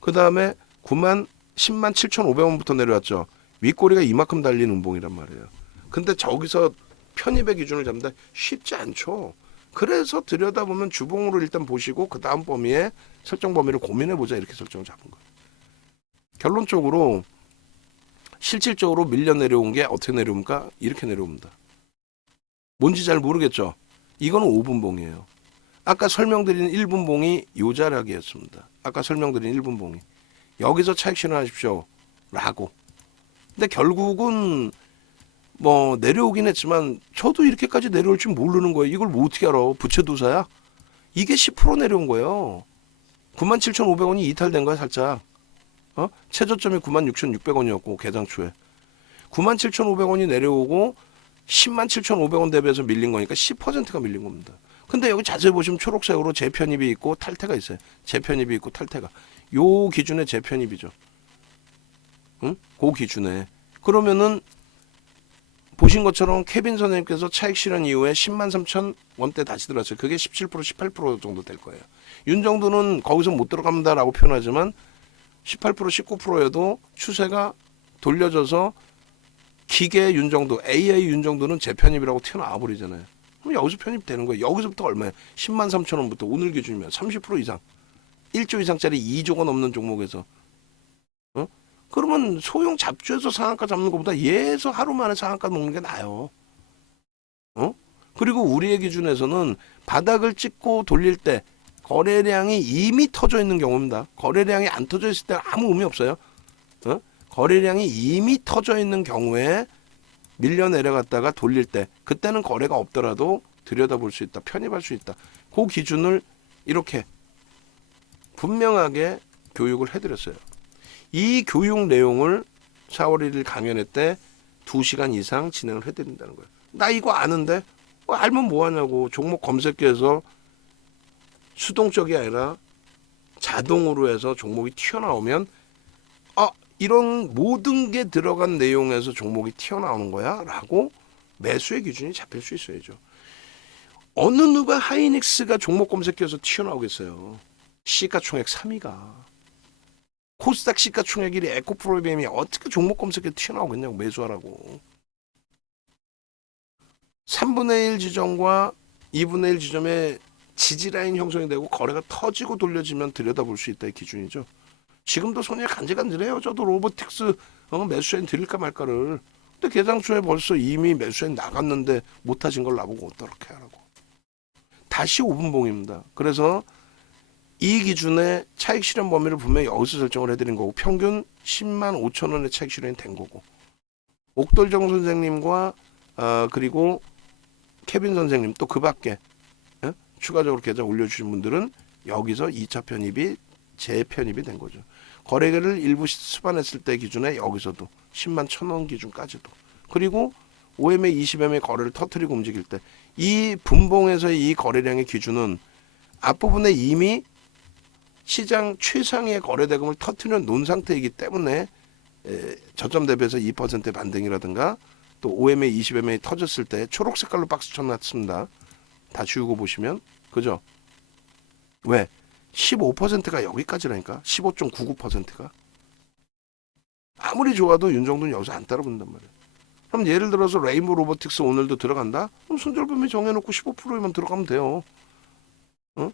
그 다음에 107,500원부터 내려왔죠. 윗꼬리가 이만큼 달린 음봉이란 말이에요. 근데 저기서 편입의 기준을 잡는다 쉽지 않죠. 그래서 들여다보면 주봉으로 일단 보시고 그 다음 범위에 설정 범위를 고민해보자 이렇게 설정을 잡은 거예요. 결론적으로 실질적으로 밀려 내려온 게 어떻게 내려옵니까? 이렇게 내려옵니다. 뭔지 잘 모르겠죠. 이거는 5분봉이에요. 아까 설명드린 1분봉이 요 자락이었습니다. 아까 설명드린 1분봉이. 여기서 차익 실현하십시오. 라고. 근데 결국은 뭐 내려오긴 했지만 저도 이렇게까지 내려올 줄 모르는 거예요. 이걸 뭐 어떻게 알아? 부채도사야? 이게 10% 내려온 거예요. 97,500원이 이탈된 거야 살짝. 최저점이 96,600원이었고 개장 초에 97,500원이 내려오고 107,500원 대비해서 밀린 거니까 10%가 밀린 겁니다. 근데 여기 자세히 보시면 초록색으로 재편입이 있고 탈퇴가 있어요. 재편입이 있고 탈퇴가. 요 기준에 재편입이죠. 응? 그 기준에. 그러면은 보신 것처럼 케빈 선생님께서 차익 실현 이후에 10만 3천 원대 다시 들어왔어요. 그게 17% 18% 정도 될 거예요. 윤정도는 거기서 못 들어갑니다라고 표현하지만 18% 19%여도 추세가 돌려져서 기계 윤정도 AI 윤정도는 재편입이라고 튀어나와 버리잖아요. 그럼 여기서 편입되는 거예요. 여기서부터 얼마예요? 10만 3천 원부터 오늘 기준이면 30% 이상 1조 이상짜리 2조가 넘는 종목에서 어? 그러면 소형 잡주에서 상한가 잡는 것보다 얘에서 하루 만에 상한가 먹는 게 나아요. 어? 그리고 우리의 기준에서는 바닥을 찍고 돌릴 때 거래량이 이미 터져 있는 경우입니다. 거래량이 안 터져 있을 때는 아무 의미 없어요. 어? 거래량이 이미 터져 있는 경우에 밀려 내려갔다가 돌릴 때 그때는 거래가 없더라도 들여다볼 수 있다. 편입할 수 있다. 그 기준을 이렇게 분명하게 교육을 해드렸어요. 이 교육 내용을 4월 1일 강연회 때 2시간 이상 진행을 해드린다는 거예요. 나 이거 아는데 알면 뭐하냐고. 종목 검색해서 수동적이 아니라 자동으로 해서 종목이 튀어나오면 이런 모든 게 들어간 내용에서 종목이 튀어나오는 거야 라고 매수의 기준이 잡힐 수 있어야죠. 어느 누가 하이닉스가 종목 검색해서 튀어나오겠어요. 시가총액 3위가 코스닥 시가총액 1위 에코프로비엠이 어떻게 종목 검색에 튀어나오겠냐고. 매수하라고. 3분의 1 지점과 2분의 1 지점에 지지라인 형성이 되고 거래가 터지고 돌려지면 들여다볼 수 있다의 기준이죠. 지금도 손이 간질간질해요. 저도 로보틱스 매수엔 드릴까 말까를. 근데 개장초에 벌써 이미 매수엔 나갔는데 못하신 걸 나보고 어떻게 하라고. 다시 5분봉입니다. 그래서 이 기준의 차익 실현 범위를 분명히 여기서 설정을 해드린 거고 평균 10만 5천 원의 차익 실현이 된 거고 옥돌정 선생님과 그리고 케빈 선생님 또 그 밖에 추가적으로 계좌 올려주신 분들은 여기서 2차 편입이 재편입이 된 거죠. 거래를 일부 수반했을 때 기준에 여기서도 10만 1,000원 기준까지도 그리고 5MA, 20MA 거래를 터뜨리고 움직일 때 이 분봉에서의 이 거래량의 기준은 앞부분에 이미 시장 최상의 거래 대금을 터뜨려 놓은 상태이기 때문에 저점 대비해서 2%의 반등이라든가 또 5MA, 20MA 터졌을 때 초록 색깔로 박스 쳐놨습니다. 다 지우고 보시면 그죠? 왜? 15%가 여기까지라니까. 15.99%가 아무리 좋아도 윤정도는 여기서 안 따라붙는단 말이에요. 그럼 예를 들어서 레인보우 로보틱스 오늘도 들어간다? 그럼 손절범위 정해놓고 15%만 들어가면 돼요. 어?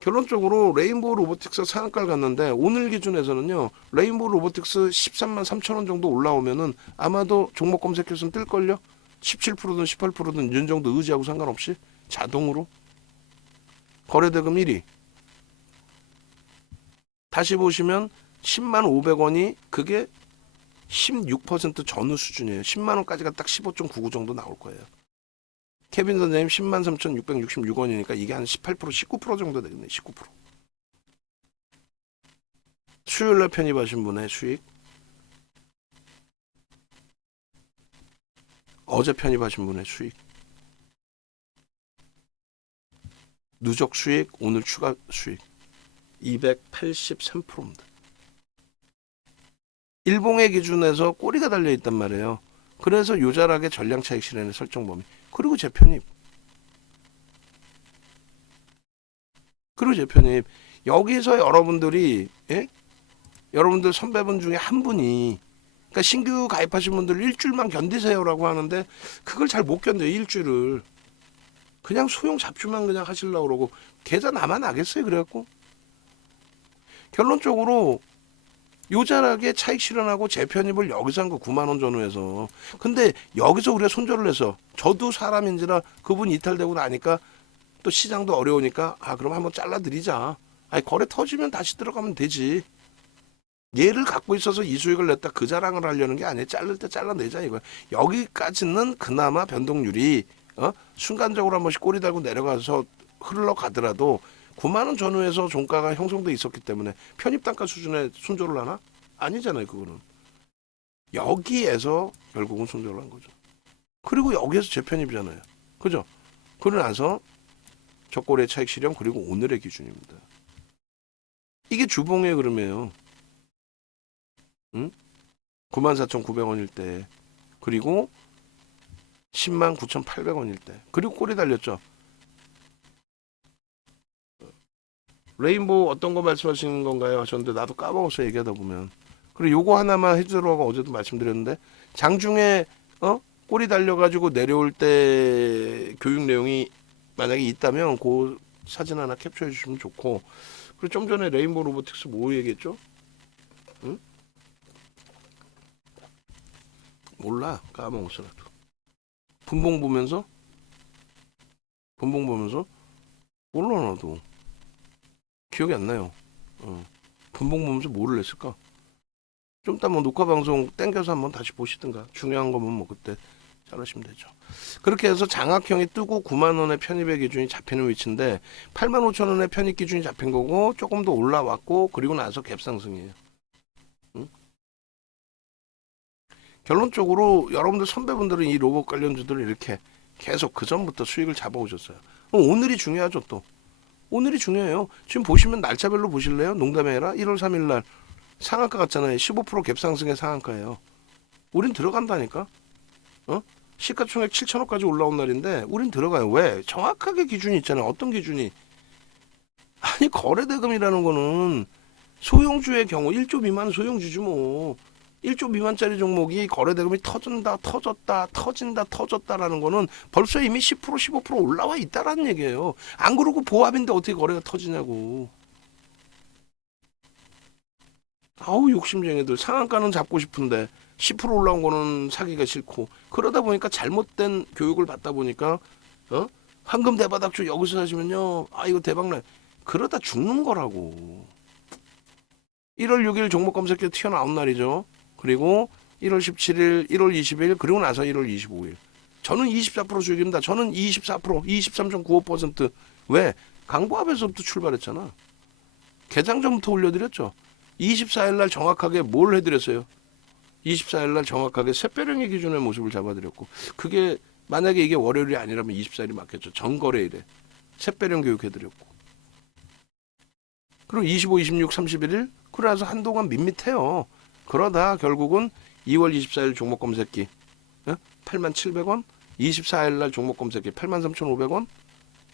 결론적으로 레인보우 로보틱스 상한가를 갔는데 오늘 기준에서는요. 레인보우 로보틱스 13만 3천 원 정도 올라오면은 아마도 종목 검색해서는 뜰걸요. 17%든 18%든 윤정도 의지하고 상관없이 자동으로 거래대금 1위. 다시 보시면 10만 500원이 그게 16% 전후 수준이에요. 10만 원까지가 딱 15.99 정도 나올 거예요. 케빈 선생님 10만 3,666원이니까 이게 한 18% 19% 정도 되겠네. 19%. 수요일날 편입하신 분의 수익, 어제 편입하신 분의 수익, 누적 수익, 오늘 추가 수익 283%입니다. 일봉의 기준에서 꼬리가 달려있단 말이에요. 그래서 요자락의 전량차익 실현의 설정 범위 그리고 재편입 여기서 여러분들이 여러분들 선배분 중에 한 분이 그러니까 신규 가입하신 분들 일주일만 견디세요라고 하는데 그걸 잘 못 견뎌요. 일주일을 그냥 소형 잡주만 그냥 하시려고 그러고 계좌 나만 나겠어요. 그래갖고 결론적으로 요자락에 차익 실현하고 재편입을 여기서 한 거 9만 원 전후에서. 근데 여기서 우리가 손절을 해서 저도 사람인지라 그분 이탈되고 나니까 또 시장도 어려우니까 그럼 한번 잘라드리자. 거래 터지면 다시 들어가면 되지. 얘를 갖고 있어서 이 수익을 냈다 그 자랑을 하려는 게 아니에요. 자를 때 잘라내자 이거야. 여기까지는 그나마 변동률이 순간적으로 한 번씩 꼬리 달고 내려가서 흘러가더라도 9만 원 전후에서 종가가 형성돼 있었기 때문에 편입 단가 수준에 손절을 하나? 아니잖아요. 그거는 여기에서 결국은 손절을 한 거죠. 그리고 여기에서 재편입이잖아요. 그죠? 그러고 나서 적고래 차익 실현 그리고 오늘의 기준입니다. 이게 주봉의 흐름이에요. 응? 94,900원일 때 그리고 109,800원일 때. 그리고 꼬리 달렸죠. 레인보우 어떤 거 말씀하시는 건가요? 하셨는데 나도 까먹었어 얘기하다 보면. 그리고 요거 하나만 해주라고 어제도 말씀드렸는데 장중에 꼬리 달려가지고 내려올 때 교육 내용이 만약에 있다면 그 사진 하나 캡처해 주시면 좋고. 그리고 좀 전에 레인보우 로보틱스 뭐 얘기했죠? 응? 몰라, 까먹었어 나도. 분봉 보면서 몰라 나도 기억이 안 나요. 분봉 보면서 뭐를 했을까? 좀 이따 뭐 녹화 방송 땡겨서 한번 다시 보시든가. 중요한 거면 뭐 그때 자르시면 되죠. 그렇게 해서 장학형이 뜨고 9만 원의 편입의 기준이 잡히는 위치인데 8만 5천 원의 편입 기준이 잡힌 거고 조금 더 올라왔고 그리고 나서 갭 상승이에요. 응? 결론적으로 여러분들 선배분들은 이 로봇 관련주들을 이렇게 계속 그 전부터 수익을 잡아오셨어요. 오늘이 중요하죠 또. 오늘이 중요해요. 지금 보시면 날짜별로 보실래요? 농담이 아니라 1월 3일 날 상한가 같잖아요. 15%갭 상승의 상한가예요. 우린 들어간다니까. 시가총액 7천억까지 올라온 날인데 우린 들어가요. 왜? 정확하게 기준이 있잖아요. 어떤 기준이? 아니 거래대금이라는 거는 소형주의 경우 1조 미만 소형주지 뭐. 1조 미만짜리 종목이 거래대금이 터졌다라는 거는 벌써 이미 10% 15% 올라와 있다라는 얘기예요. 안 그러고 보합인데 어떻게 거래가 터지냐고. 아우 욕심쟁이들. 상한가는 잡고 싶은데 10% 올라온 거는 사기가 싫고 그러다 보니까 잘못된 교육을 받다 보니까 황금 대바닥주 여기서 사시면요 이거 대박나. 그러다 죽는 거라고. 1월 6일 종목 검색해 튀어나온 날이죠. 그리고 1월 17일, 1월 20일, 그리고 나서 1월 25일. 저는 24% 수익입니다. 저는 24%, 23.95%. 왜? 강보합에서부터 출발했잖아. 개장 전부터 올려드렸죠. 24일 날 정확하게 뭘 해드렸어요? 24일 날 정확하게 샛별형의 기준의 모습을 잡아드렸고 그게 만약에 이게 월요일이 아니라면 24일이 맞겠죠. 전거래일에 샛별형 교육해드렸고 그리고 25, 26, 31일 그래서 한동안 밋밋해요. 그러다 결국은 2월 24일 종목 검색기 87,000원 24일 날 종목 검색기 83,500원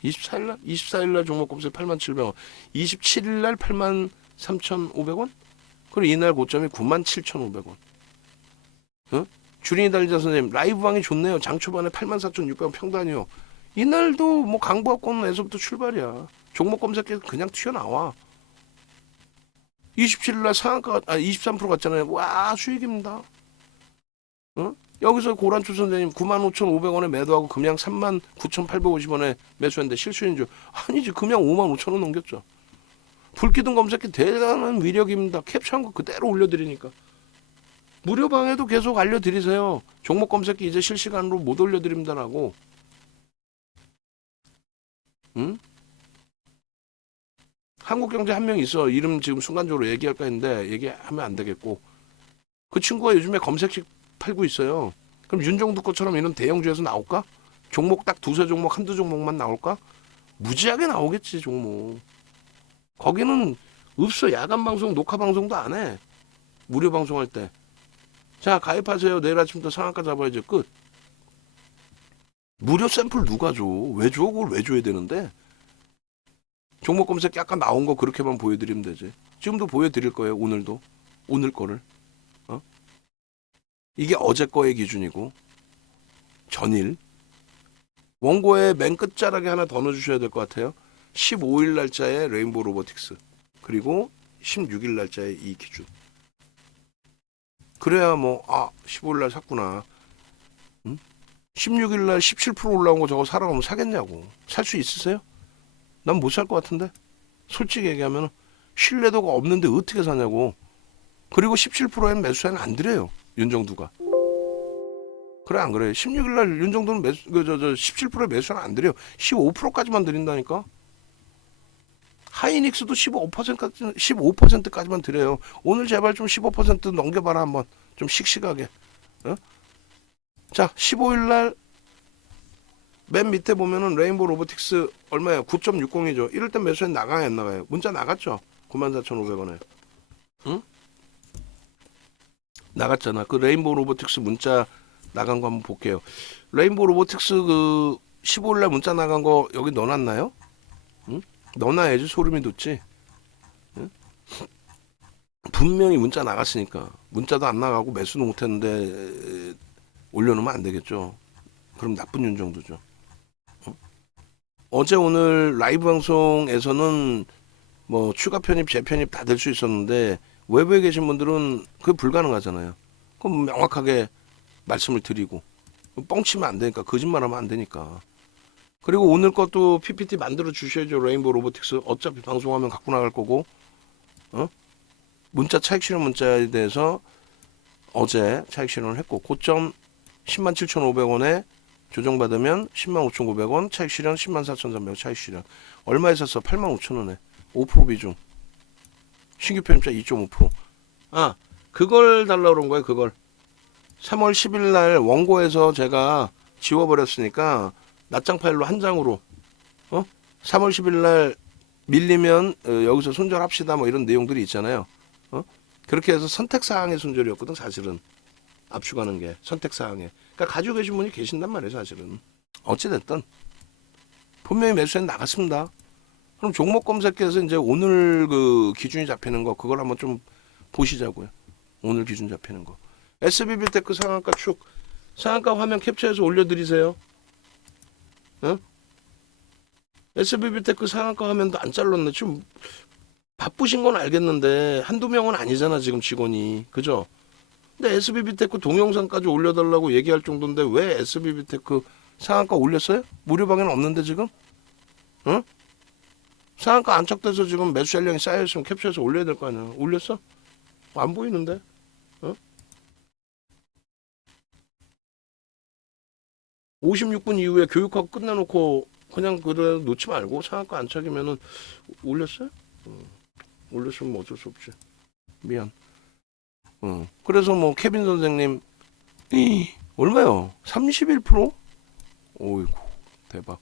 24일 날 종목 검색 87,000원 27일 날 83,500원 그리고 이날 고점이 97,500원. 주린이 달리자 선생님 라이브방이 좋네요. 장 초반에 84,600원 평단이요. 이날도 뭐 강보합권에서부터 출발이야. 종목 검색기 그냥 튀어나와. 27일 날 상한가 23% 갔잖아요. 와 수익입니다. 여기서 고란초 선생님 95,500원에 매도하고 금양 39,850원에 매수했는데 실수인 줄. 아니지 금양 55,000원 넘겼죠. 불기둥 검색기 대단한 위력입니다. 캡처한 거 그대로 올려드리니까. 무료방에도 계속 알려드리세요. 종목 검색기 이제 실시간으로 못 올려드립니다라고. 응? 한국경제 한 명 있어. 이름 지금 순간적으로 얘기할까 했는데 얘기하면 안 되겠고. 그 친구가 요즘에 검색식 팔고 있어요. 그럼 윤정두 것처럼 이런 대형주에서 나올까? 종목 딱 두세 종목 한두 종목만 나올까? 무지하게 나오겠지 종목. 거기는 없어. 야간 방송 녹화 방송도 안 해. 무료 방송할 때. 자 가입하세요. 내일 아침부터 상한가 잡아야죠. 끝. 무료 샘플 누가 줘? 왜 줘? 그걸 왜 줘야 되는데? 종목 검색 약간 나온 거 그렇게만 보여드리면 되지. 지금도 보여드릴 거예요. 오늘도. 오늘 거를. 이게 어제 거의 기준이고 전일. 원고에 맨 끝자락에 하나 더 넣어주셔야 될 것 같아요. 15일 날짜에 레인보우 로보틱스. 그리고 16일 날짜에 이 기준. 그래야 15일 날 샀구나. 16일 날 17% 올라온 거 저거 사라고 하면 사겠냐고. 살 수 있으세요? 난 못 살 것 같은데. 솔직히 얘기하면 신뢰도가 없는데 어떻게 사냐고. 그리고 17%엔 매수에는 안 드려요. 윤정두가. 그래 안 그래? 16일 날 윤정두는 17%에 매수는 안 드려요. 15%까지만 드린다니까. 하이닉스도 15%까지만 드려요. 오늘 제발 좀 15% 넘겨봐라 한번. 좀 씩씩하게. 자 15일 날 맨 밑에 보면은 레인보우 로보틱스 얼마예요? 9.60이죠. 이럴 땐 매수에 나가요 안 나가요? 문자 나갔죠? 94,500원에. 응? 나갔잖아. 그 레인보우 로보틱스 문자 나간 거 한번 볼게요. 레인보우 로보틱스 그 15일 날 문자 나간 거 여기 넣어놨나요? 응? 넣어놔야지 소름이 돋지. 응? 분명히 문자 나갔으니까. 문자도 안 나가고 매수도 못했는데 올려놓으면 안 되겠죠. 그럼 나쁜 윤정도죠. 응? 어제 오늘 라이브 방송에서는 뭐 추가 편입, 재편입 다 될 수 있었는데 외부에 계신 분들은 그게 불가능하잖아요. 그럼 명확하게 말씀을 드리고 뻥치면 안 되니까, 거짓말하면 안 되니까. 그리고 오늘 것도 PPT 만들어 주셔야죠. 레인보우 로보틱스 어차피 방송하면 갖고 나갈 거고. 문자 차익 실현 문자에 대해서 어제 차익 실현을 했고, 고점 107,500원에 조정받으면 105,900원, 차익 실현 104,300원, 차익 실현. 얼마에 샀어? 85,000원에 5% 비중, 신규 편입자 2.5%. 아, 그걸 달라고 그런 거예요. 그걸 3월 10일 날 원고에서 제가 지워버렸으니까 낱장 파일로 한 장으로 3월 10일 날 밀리면 여기서 손절합시다 뭐 이런 내용들이 있잖아요. 그렇게 해서 선택사항의 손절이었거든. 사실은 압축하는 게 선택사항에. 그러니까 가지고 계신 분이 계신단 말이에요. 사실은 어찌됐든 분명히 매수에 나갔습니다. 그럼 종목 검색해서 이제 오늘 그 기준이 잡히는 거, 그걸 한번 좀 보시자고요. 오늘 기준 잡히는 거. SBB테크 상한가 축, 상한가 화면 캡처해서 올려드리세요. 응? SBB테크 상한가 화면도 안 잘랐네. 지금 바쁘신 건 알겠는데 한두 명은 아니잖아 지금 직원이. 그죠? 근데 SBB테크 동영상까지 올려달라고 얘기할 정도인데 왜 SBB테크 상한가 올렸어요? 무료 방에는 없는데 지금? 응? 상한가 안착돼서 지금 매수 잔량이 쌓여있으면 캡처해서 올려야 될 거 아니야. 올렸어? 안 보이는데? 응? 56분 이후에 교육하고 끝내놓고 그냥 그래 놓지 말고 상한가 안착이면은 올렸어요? 올렸으면 뭐 어쩔 수 없지. 미안. 그래서 뭐 케빈 선생님 얼마요? 31%? 오이고 대박.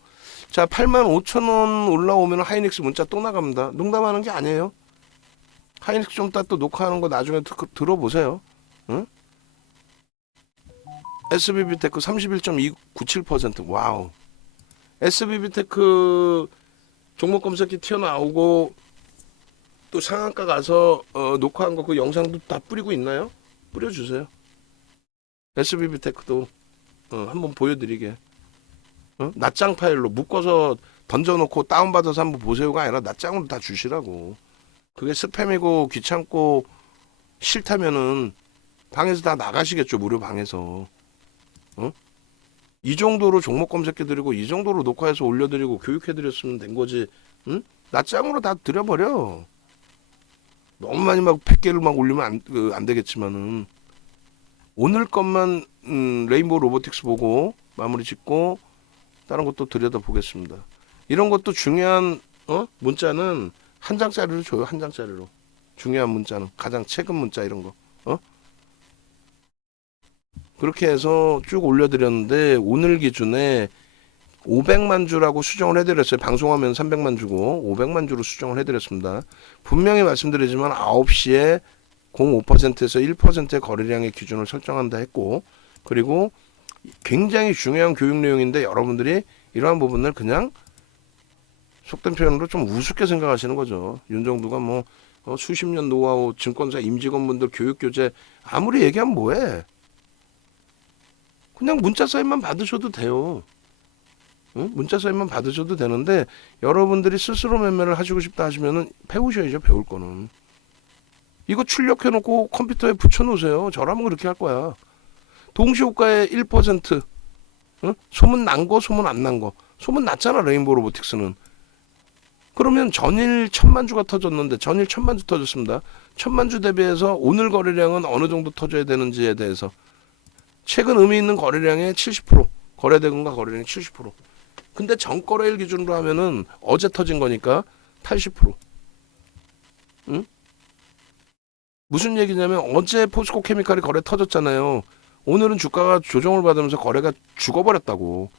자, 85,000원 올라오면 하이닉스 문자 또 나갑니다. 농담하는 게 아니에요. 하이닉스 좀 이따 또 녹화하는 거 나중에 들어보세요. 응? SBB테크 31.97%. 와우. SBB테크 종목 검색기 튀어나오고 또 상한가 가서 녹화한 거 그 영상도 다 뿌리고 있나요? 뿌려주세요. SBB테크도 한번 보여드리게. 낱장 파일로 묶어서 던져놓고 다운받아서 한번 보세요가 아니라 낱장으로 다 주시라고. 그게 스팸이고 귀찮고 싫다면은 방에서 다 나가시겠죠. 무료 방에서. 이 정도로 종목 검색해 드리고 이 정도로 녹화해서 올려드리고 교육해 드렸으면 된 거지. 낱장으로 다 드려버려. 너무 많이 막 100개를 막 올리면 안 되겠지만은 오늘 것만 레인보우 로보틱스 보고 마무리 짓고 다른 것도 들여다보겠습니다. 이런 것도 중요한 문자는 한 장짜리로 줘요. 한 장짜리로. 중요한 문자는 가장 최근 문자 이런 거. 그렇게 해서 쭉 올려드렸는데 오늘 기준에 500만 주라고 수정을 해드렸어요. 방송하면 300만 주고 500만 주로 수정을 해드렸습니다. 분명히 말씀드리지만 9시에 0.5%에서 1%의 거래량의 기준을 설정한다 했고, 그리고 굉장히 중요한 교육 내용인데 여러분들이 이러한 부분을 그냥 속된 표현으로 좀 우습게 생각하시는 거죠. 윤정두가 뭐 수십 년 노하우 증권사 임직원분들 교육 교재 아무리 얘기하면 뭐해. 그냥 문자 사인만 받으셔도 돼요. 문자 사인만 받으셔도 되는데 여러분들이 스스로 매매를 하시고 싶다 하시면은 배우셔야죠. 배울 거는. 이거 출력해놓고 컴퓨터에 붙여놓으세요. 저라면 그렇게 할 거야. 동시호가의 1%. 소문 난 거, 소문 안 난 거. 소문 났잖아. 레인보우 로보틱스는. 그러면 전일 1000만 주가 터졌는데 전일 1000만 주 터졌습니다. 1000만 주 대비해서 오늘 거래량은 어느 정도 터져야 되는지에 대해서 최근 의미 있는 거래량의 70%, 거래대금과 거래량의 70%. 근데 전거래일 기준으로 하면은 어제 터진 거니까 80%. 응? 무슨 얘기냐면 어제 포스코 케미칼이 거래 터졌잖아요. 오늘은 주가가 조정을 받으면서 거래가 죽어버렸다고.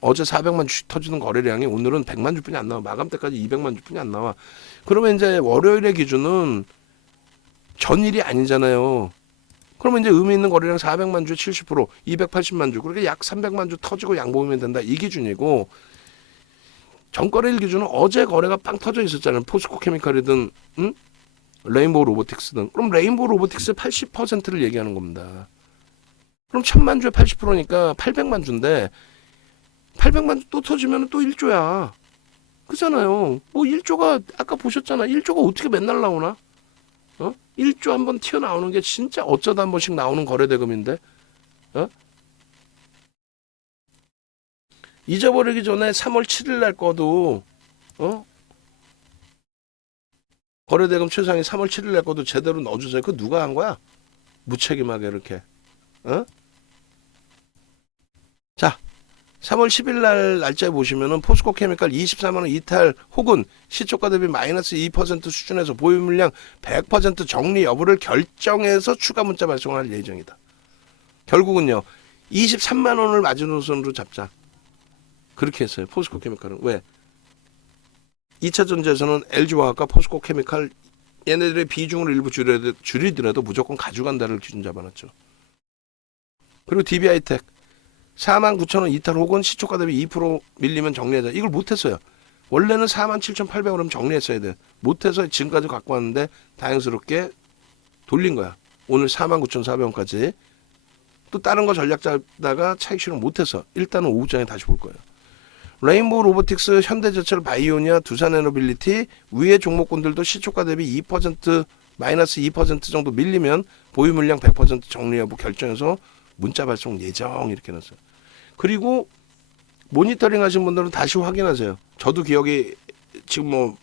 어제 400만 주 터지는 거래량이 오늘은 100만 주뿐이 안 나와. 마감 때까지 200만 주뿐이 안 나와. 그러면 이제 월요일의 기준은 전일이 아니잖아요. 그러면 이제 의미 있는 거래량 400만 주 70%, 280만 주. 그러니까 약 300만 주 터지고 양보하면 된다. 이 기준이고, 전거래일 기준은 어제 거래가 빵 터져 있었잖아요. 포스코 케미칼이든 레인보우 로보틱스든. 그럼 레인보우 로보틱스의 80%를 얘기하는 겁니다. 그럼 1000만 주에 80%니까 800만 주인데 800만 주 또 터지면 또 1조야. 그잖아요. 뭐 1조가 아까 보셨잖아. 1조가 어떻게 맨날 나오나? 1조 한번 튀어나오는 게 진짜 어쩌다 한 번씩 나오는 거래대금인데. 잊어버리기 전에 3월 7일 날 거도 거래대금 최상위 3월 7일 날 거도 제대로 넣어주세요. 그거 누가 한 거야? 무책임하게 이렇게. 자, 3월 10일 날 날짜에 보시면은 포스코 케미칼 24만 원 이탈 혹은 시초가 대비 마이너스 2% 수준에서 보유 물량 100% 정리 여부를 결정해서 추가 문자 발송할 예정이다. 결국은요. 23만 원을 마지노선으로 잡자. 그렇게 했어요. 포스코 케미칼은. 왜? 2차 전지에서는 LG화학과 포스코 케미칼 얘네들의 비중을 일부 줄이더라도 무조건 가져간다를 기준 잡아놨죠. 그리고 DB하이텍 49,000원 이탈 혹은 시초가 대비 2% 밀리면 정리하자. 이걸 못했어요. 원래는 47,800원이면 정리했어야 돼. 못해서 지금까지 갖고 왔는데 다행스럽게 돌린 거야. 오늘 49,400원까지. 또 다른 거 전략 잡다가 차익 실현 못해서 일단은 오후장에 다시 볼 거예요. 레인보우 로보틱스, 현대제철, 바이오니아, 두산에너빌리티 위의 종목군들도 시초가 대비 2% 마이너스 2% 정도 밀리면 보유 물량 100% 정리 여부 결정해서 문자 발송 예정 이렇게 해놨어요. 그리고 모니터링 하신 분들은 다시 확인하세요. 저도 기억이 지금 뭐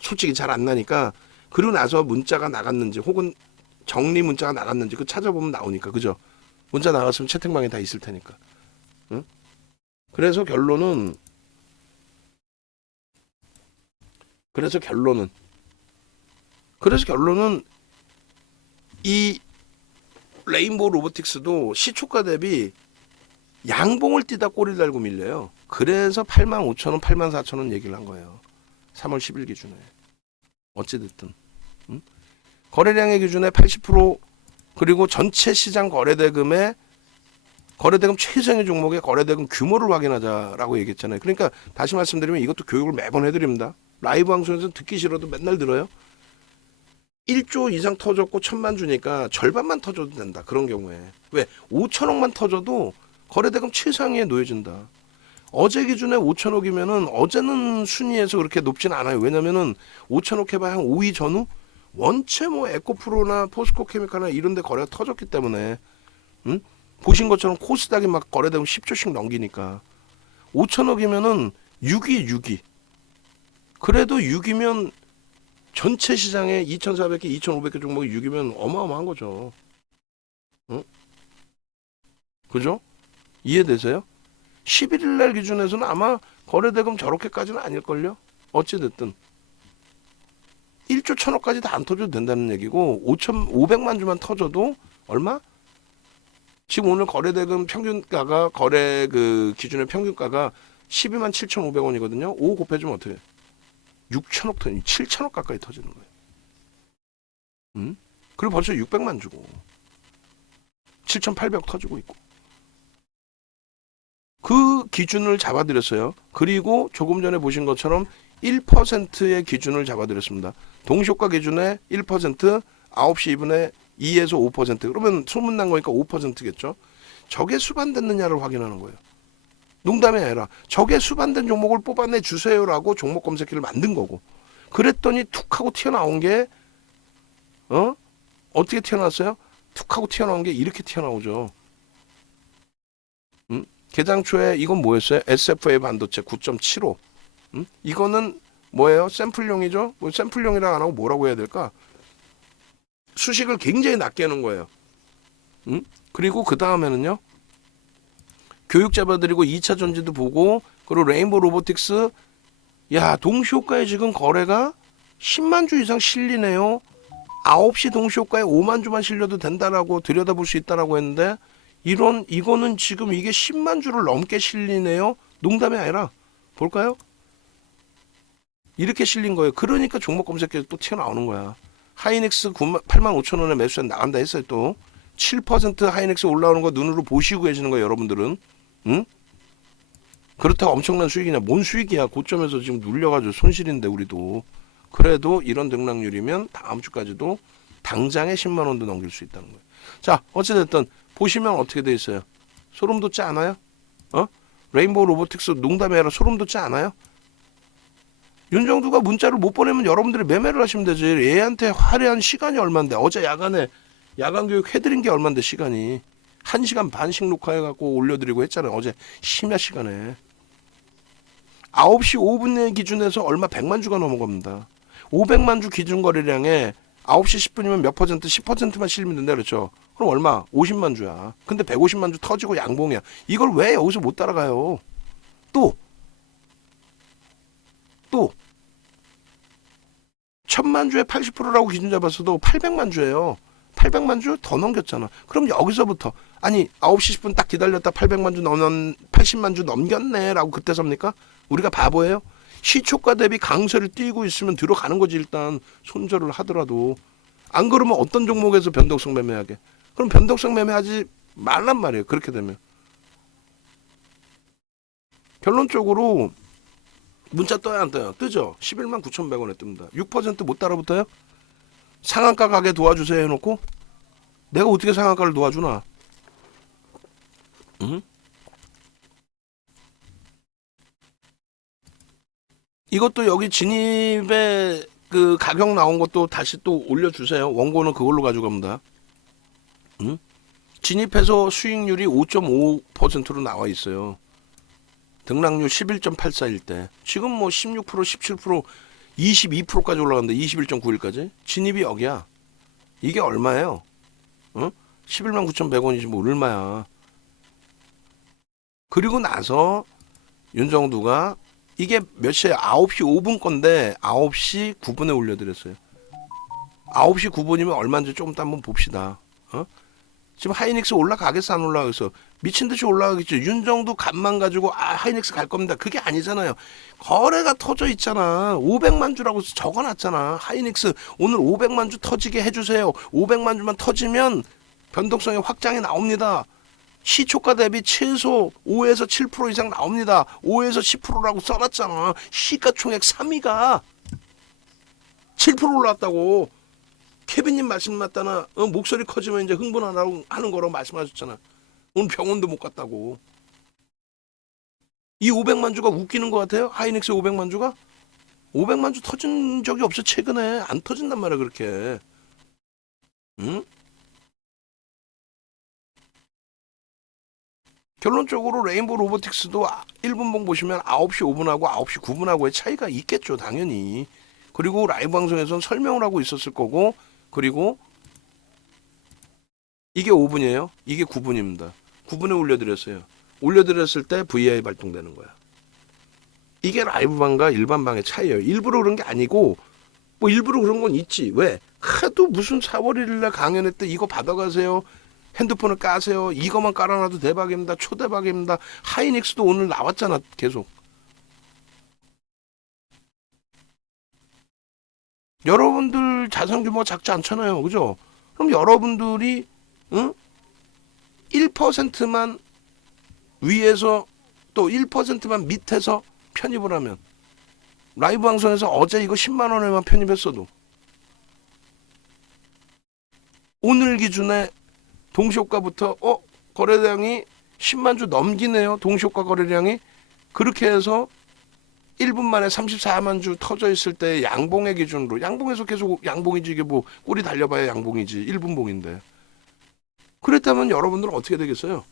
솔직히 잘 안 나니까 그리고 나서 문자가 나갔는지 혹은 정리 문자가 나갔는지 그 찾아보면 나오니까 그죠? 문자 나갔으면 채팅방에 다 있을 테니까. 응? 그래서 결론은 이 레인보우 로보틱스도 시초가 대비 양봉을 띄다 꼬리를 달고 밀려요. 그래서 85,000원, 84,000원 얘기를 한 거예요. 3월 10일 기준에. 어찌됐든. 거래량의 기준에 80% 그리고 전체 시장 거래대금 최상위 종목의 거래대금 규모를 확인하자라고 얘기했잖아요. 그러니까 다시 말씀드리면 이것도 교육을 매번 해드립니다. 라이브 방송에서 듣기 싫어도 맨날 들어요. 1조 이상 터졌고 1000만 주니까 절반만 터져도 된다. 그런 경우에. 왜? 5천억만 터져도 거래대금 최상위에 놓여진다. 어제 기준에 5천억이면은 어제는 순위에서 그렇게 높진 않아요. 왜냐면은 5천억 해봐야 한 5위 전후? 원체 뭐 에코프로나 포스코 케미칼이나 이런 데 거래가 터졌기 때문에 보신 것처럼 코스닥이 막 거래되면 10조씩 넘기니까 5천억이면은 6위 그래도 6이면 전체 시장에 2,400개 2,500개 종목이 6이면 어마어마한 거죠. 그죠? 이해되세요? 11일 날 기준에서는 아마 거래대금 저렇게까지는 아닐걸요? 어찌됐든 1조 1,000억까지 다 안 터져도 된다는 얘기고 5,500만 주만 터져도 얼마? 지금 오늘 거래대금 평균가가 거래 그 기준의 평균가가 12만 7,500원이거든요. 5 곱해주면 어떻게? 6천억 톤이 7천억 가까이 터지는 거예요. 그리고 벌써 600만 주고 7,800억 터지고 있고 그 기준을 잡아드렸어요. 그리고 조금 전에 보신 것처럼 1%의 기준을 잡아드렸습니다. 동시효과 기준에 1% 9시 2분에 2에서 5% 그러면 소문난 거니까 5%겠죠. 저게 수반됐느냐를 확인하는 거예요. 농담이 아니라 저게 수반된 종목을 뽑아내 주세요라고 종목 검색기를 만든 거고 그랬더니 툭 하고 튀어나온 게 어떻게 튀어나왔어요? 툭 하고 튀어나온 게 이렇게 튀어나오죠. 개장 초에 이건 뭐였어요? SFA 반도체 9.75 이거는 뭐예요? 샘플용이죠? 뭐 샘플용이라 안 하고 뭐라고 해야 될까? 수식을 굉장히 낮게 해놓은 거예요. 그리고 그 다음에는요. 교육 잡아드리고 2차 전지도 보고 그리고 레인보우 로보틱스 야 동시효과에 지금 거래가 10만 주 이상 실리네요. 9시 동시효과에 5만 주만 실려도 된다라고 들여다볼 수 있다라고 했는데 이거는 지금 이게 10만 주를 넘게 실리네요. 농담이 아니라 볼까요? 이렇게 실린 거예요. 그러니까 종목 검색기에 또 튀어나오는 거야. 하이닉스 85,000원에 매수해 나간다 했어요 또. 7% 하이닉스 올라오는 거 눈으로 보시고 계시는 거예요, 여러분들은. 응? 그렇다고 엄청난 수익이냐? 뭔 수익이야? 고점에서 지금 눌려가지고 손실인데 우리도. 그래도 이런 등락률이면 다음 주까지도 당장에 10만 원도 넘길 수 있다는 거예요. 자, 어찌됐든 보시면 어떻게 돼 있어요? 소름 돋지 않아요? 레인보우 로보틱스 농담이 아니라 소름 돋지 않아요? 윤정두가 문자를 못 보내면 여러분들이 매매를 하시면 되지. 얘한테 할애한 시간이 얼만데. 어제 야간에 야간 교육 해드린 게 얼만데 시간이. 1시간 반씩 녹화해갖고 올려드리고 했잖아요. 어제 심야 시간에. 9시 5분의 기준에서 얼마 100만 주가 넘어갑니다. 500만 주 기준 거래량에 9시 10분이면 몇 퍼센트? 10%만 실리면 된다 그랬죠. 그럼 얼마? 50만 주야. 근데 150만 주 터지고 양봉이야. 이걸 왜 여기서 못 따라가요? 또 1000만 주에 80%라고 기준 잡았어도 800만 주예요. 800만 주 더 넘겼잖아. 그럼 여기서부터 아니 9시 10분 딱 기다렸다 800만 주 80만 주 넘겼네라고 그때 삽니까? 우리가 바보예요? 시초가 대비 강세를 띄고 있으면 들어가는 거지. 일단 손절을 하더라도. 안 그러면 어떤 종목에서 변동성 매매하게? 그럼 변동성 매매하지 말란 말이에요. 그렇게 되면. 결론적으로 문자 떠야 안 떠요? 뜨죠? 11만 9,100원에 뜹니다. 6%못 따라붙어요? 상한가 가게 도와주세요 해놓고 내가 어떻게 상한가를 도와주나? 응? 이것도 여기 진입에 그 가격 나온 것도 다시 또 올려주세요. 원고는 그걸로 가져갑니다. 응? 진입해서 수익률이 5.5%로 나와 있어요. 등락률 11.84일 때. 지금 뭐 16%, 17%, 22%까지 올라갔는데 21.9일까지. 진입이 여기야. 이게 얼마예요? 11만 9,100원이지 뭐 얼마야. 그리고 나서 윤정두가 이게 몇 시에 9시 5분 건데 9시 9분에 올려드렸어요. 9시 9분이면 얼마인지 조금 더 한번 봅시다. 지금 하이닉스 올라가겠어 안 올라가겠어? 미친듯이 올라가겠죠. 윤정두 값만 가지고 하이닉스 갈 겁니다. 그게 아니잖아요. 거래가 터져 있잖아. 500만 주라고 적어놨잖아. 하이닉스 오늘 500만 주 터지게 해주세요. 500만 주만 터지면 변동성의 확장이 나옵니다. 시초가 대비 최소 5에서 7% 이상 나옵니다. 5에서 10%라고 써놨잖아. 시가총액 3위가 7% 올랐다고. 케빈님 말씀 맞다나 목소리 커지면 이제 흥분하라고 하는 거라고 말씀하셨잖아. 오늘 병원도 못 갔다고. 이 500만 주가 웃기는 것 같아요? 하이닉스 500만 주가? 500만 주 터진 적이 없어. 최근에 안 터진단 말이야 그렇게. 응? 결론적으로 레인보우 로보틱스도 1분봉 보시면 9시 5분하고 9시 9분하고의 차이가 있겠죠. 당연히. 그리고 라이브 방송에서는 설명을 하고 있었을 거고, 그리고 이게 5분이에요. 이게 9분입니다. 9분에 올려드렸어요. 올려드렸을 때 VI 발동되는 거야. 이게 라이브 방과 일반 방의 차이예요. 일부러 그런 게 아니고 뭐 일부러 그런 건 있지. 왜? 하도 무슨 4월 1일날 강연했대. 이거 받아가세요. 핸드폰을 까세요. 이거만 깔아놔도 대박입니다. 초대박입니다. 하이닉스도 오늘 나왔잖아. 계속. 여러분들 자산 규모가 작지 않잖아요. 그죠? 그럼 여러분들이 1%만 위에서 또 1%만 밑에서 편입을 하면 라이브 방송에서 어제 이거 10만 원에만 편입했어도 오늘 기준에 동시효과부터 거래량이 10만 주 넘기네요. 동시효과 거래량이. 그렇게 해서 1분 만에 34만 주 터져 있을 때 양봉의 기준으로, 양봉에서 계속 양봉이지. 이게 뭐 꼬리 달려봐야 양봉이지. 1분봉인데. 그랬다면 여러분들은 어떻게 되겠어요?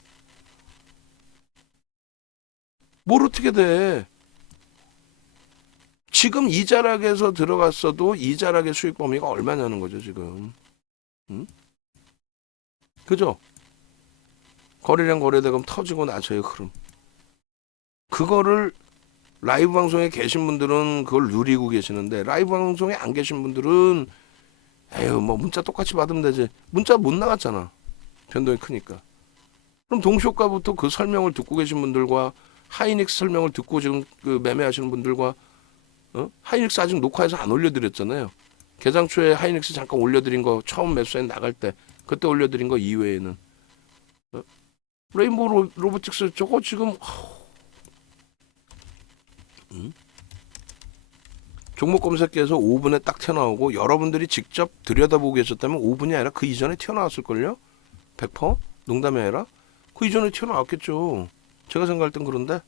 뭘 어떻게 돼? 지금 이자락에서 들어갔어도 이자락의 수익 범위가 얼마냐는 거죠 지금. 응? 그죠? 거래량 거래대금 터지고 나서의 흐름. 그거를 라이브 방송에 계신 분들은 그걸 누리고 계시는데, 라이브 방송에 안 계신 분들은 에휴 뭐 문자 똑같이 받으면 되지. 문자 못 나갔잖아. 변동이 크니까. 그럼 동시효과부터 그 설명을 듣고 계신 분들과 하이닉스 설명을 듣고 지금 그 매매하시는 분들과 하이닉스 아직 녹화해서 안 올려드렸잖아요. 개장 초에 하이닉스 잠깐 올려드린 거 처음 매수에 나갈 때 그때 올려드린 거 이외에는. 레인보우 로보틱스 저거 지금 종목 검색기에서 5분에 딱 튀어나오고 여러분들이 직접 들여다보고 계셨다면 5분이 아니라 그 이전에 튀어나왔을걸요? 100%? 농담이 아니라 그 이전에 튀어나왔겠죠. 제가 생각할 땐 그런데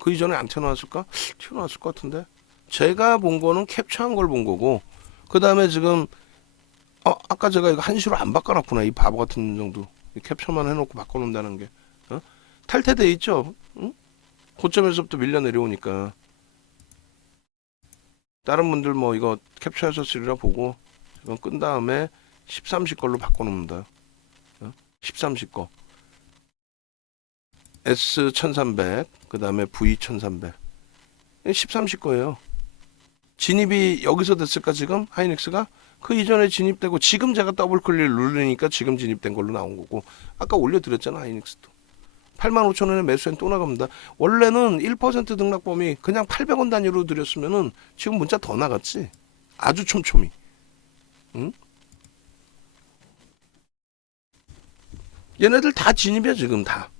그 이전에 안 튀어나왔을까? 튀어나왔을 것 같은데. 제가 본 거는 캡처한 걸 본 거고, 그 다음에 지금 아까 제가 이거 한시로 안 바꿔놨구나. 이 바보 같은 정도 캡처만 해놓고 바꿔놓는다는 게 탈퇴돼 있죠. 고점에서부터 밀려 내려오니까 다른 분들 뭐 이거 캡처해서 쓰리라 보고 이건 끈 다음에 13시 걸로 바꿔놓습니다. 13시 거 S1300 그 다음에 V1300 13시 거예요. 진입이 여기서 됐을까 지금 하이닉스가? 그 이전에 진입되고 지금 제가 더블 클릭 누르니까 지금 진입된 걸로 나온 거고 아까 올려드렸잖아 하이닉스도 85,000원에 매수엔 또 나갑니다. 원래는 1% 등락범위 그냥 800원 단위로 드렸으면은 지금 문자 더 나갔지. 아주 촘촘히. 응? 얘네들 다 진입이야 지금 다.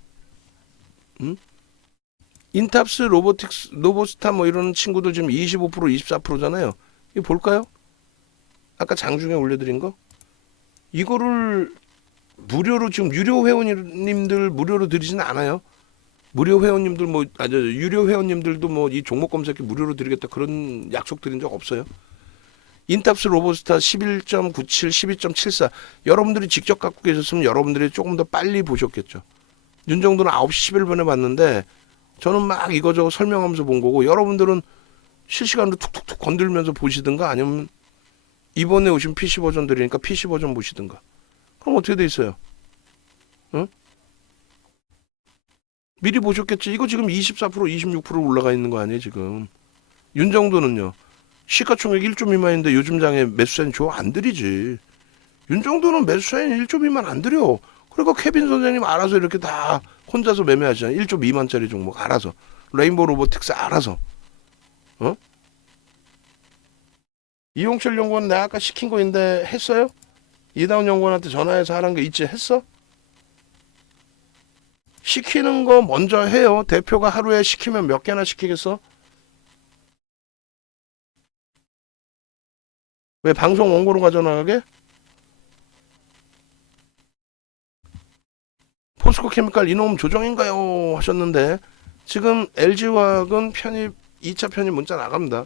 응? 인탑스, 로보틱스, 로보스타 뭐 이런 친구들 지금 25% 24%잖아요. 이거 볼까요? 아까 장중에 올려드린 거 이거를 무료로 지금 유료 회원님들 무료로 드리지는 않아요. 무료 회원님들 뭐 유료 회원님들도 뭐 이 종목 검색기 무료로 드리겠다 그런 약속 드린 적 없어요. 인탑스 로보스타 11.97, 12.74 여러분들이 직접 갖고 계셨으면 여러분들이 조금 더 빨리 보셨겠죠. 윤정도는 9시 11분에 봤는데 저는 막 이거저거 설명하면서 본 거고 여러분들은 실시간으로 툭툭툭 건들면서 보시든가 아니면 이번에 오신 PC 버전 드리니까 PC 버전 보시든가. 그럼 어떻게 돼 있어요? 응? 미리 보셨겠지. 이거 지금 24% 26% 올라가 있는 거 아니에요 지금. 윤정도는요. 시가총액 1조 미만인데 요즘 장에 매수세는 줘 안 드리지. 윤정도는 매수세는 1조 미만 안 드려. 그러니까 케빈 선생님 알아서 이렇게 다 혼자서 매매하시잖아요. 1조 미만짜리 종목 알아서. 레인보우 로보틱스 알아서. 이용철 연구원 내가 아까 시킨 거 있는데 했어요? 이다운 연구원한테 전화해서 하는 거 있지 했어? 시키는 거 먼저 해요. 대표가 하루에 시키면 몇 개나 시키겠어? 왜 방송 원고로 가져나가게? 포스코 케미칼 이놈 조정인가요? 하셨는데 지금 LG화학은 편입 2차 편입 문자 나갑니다.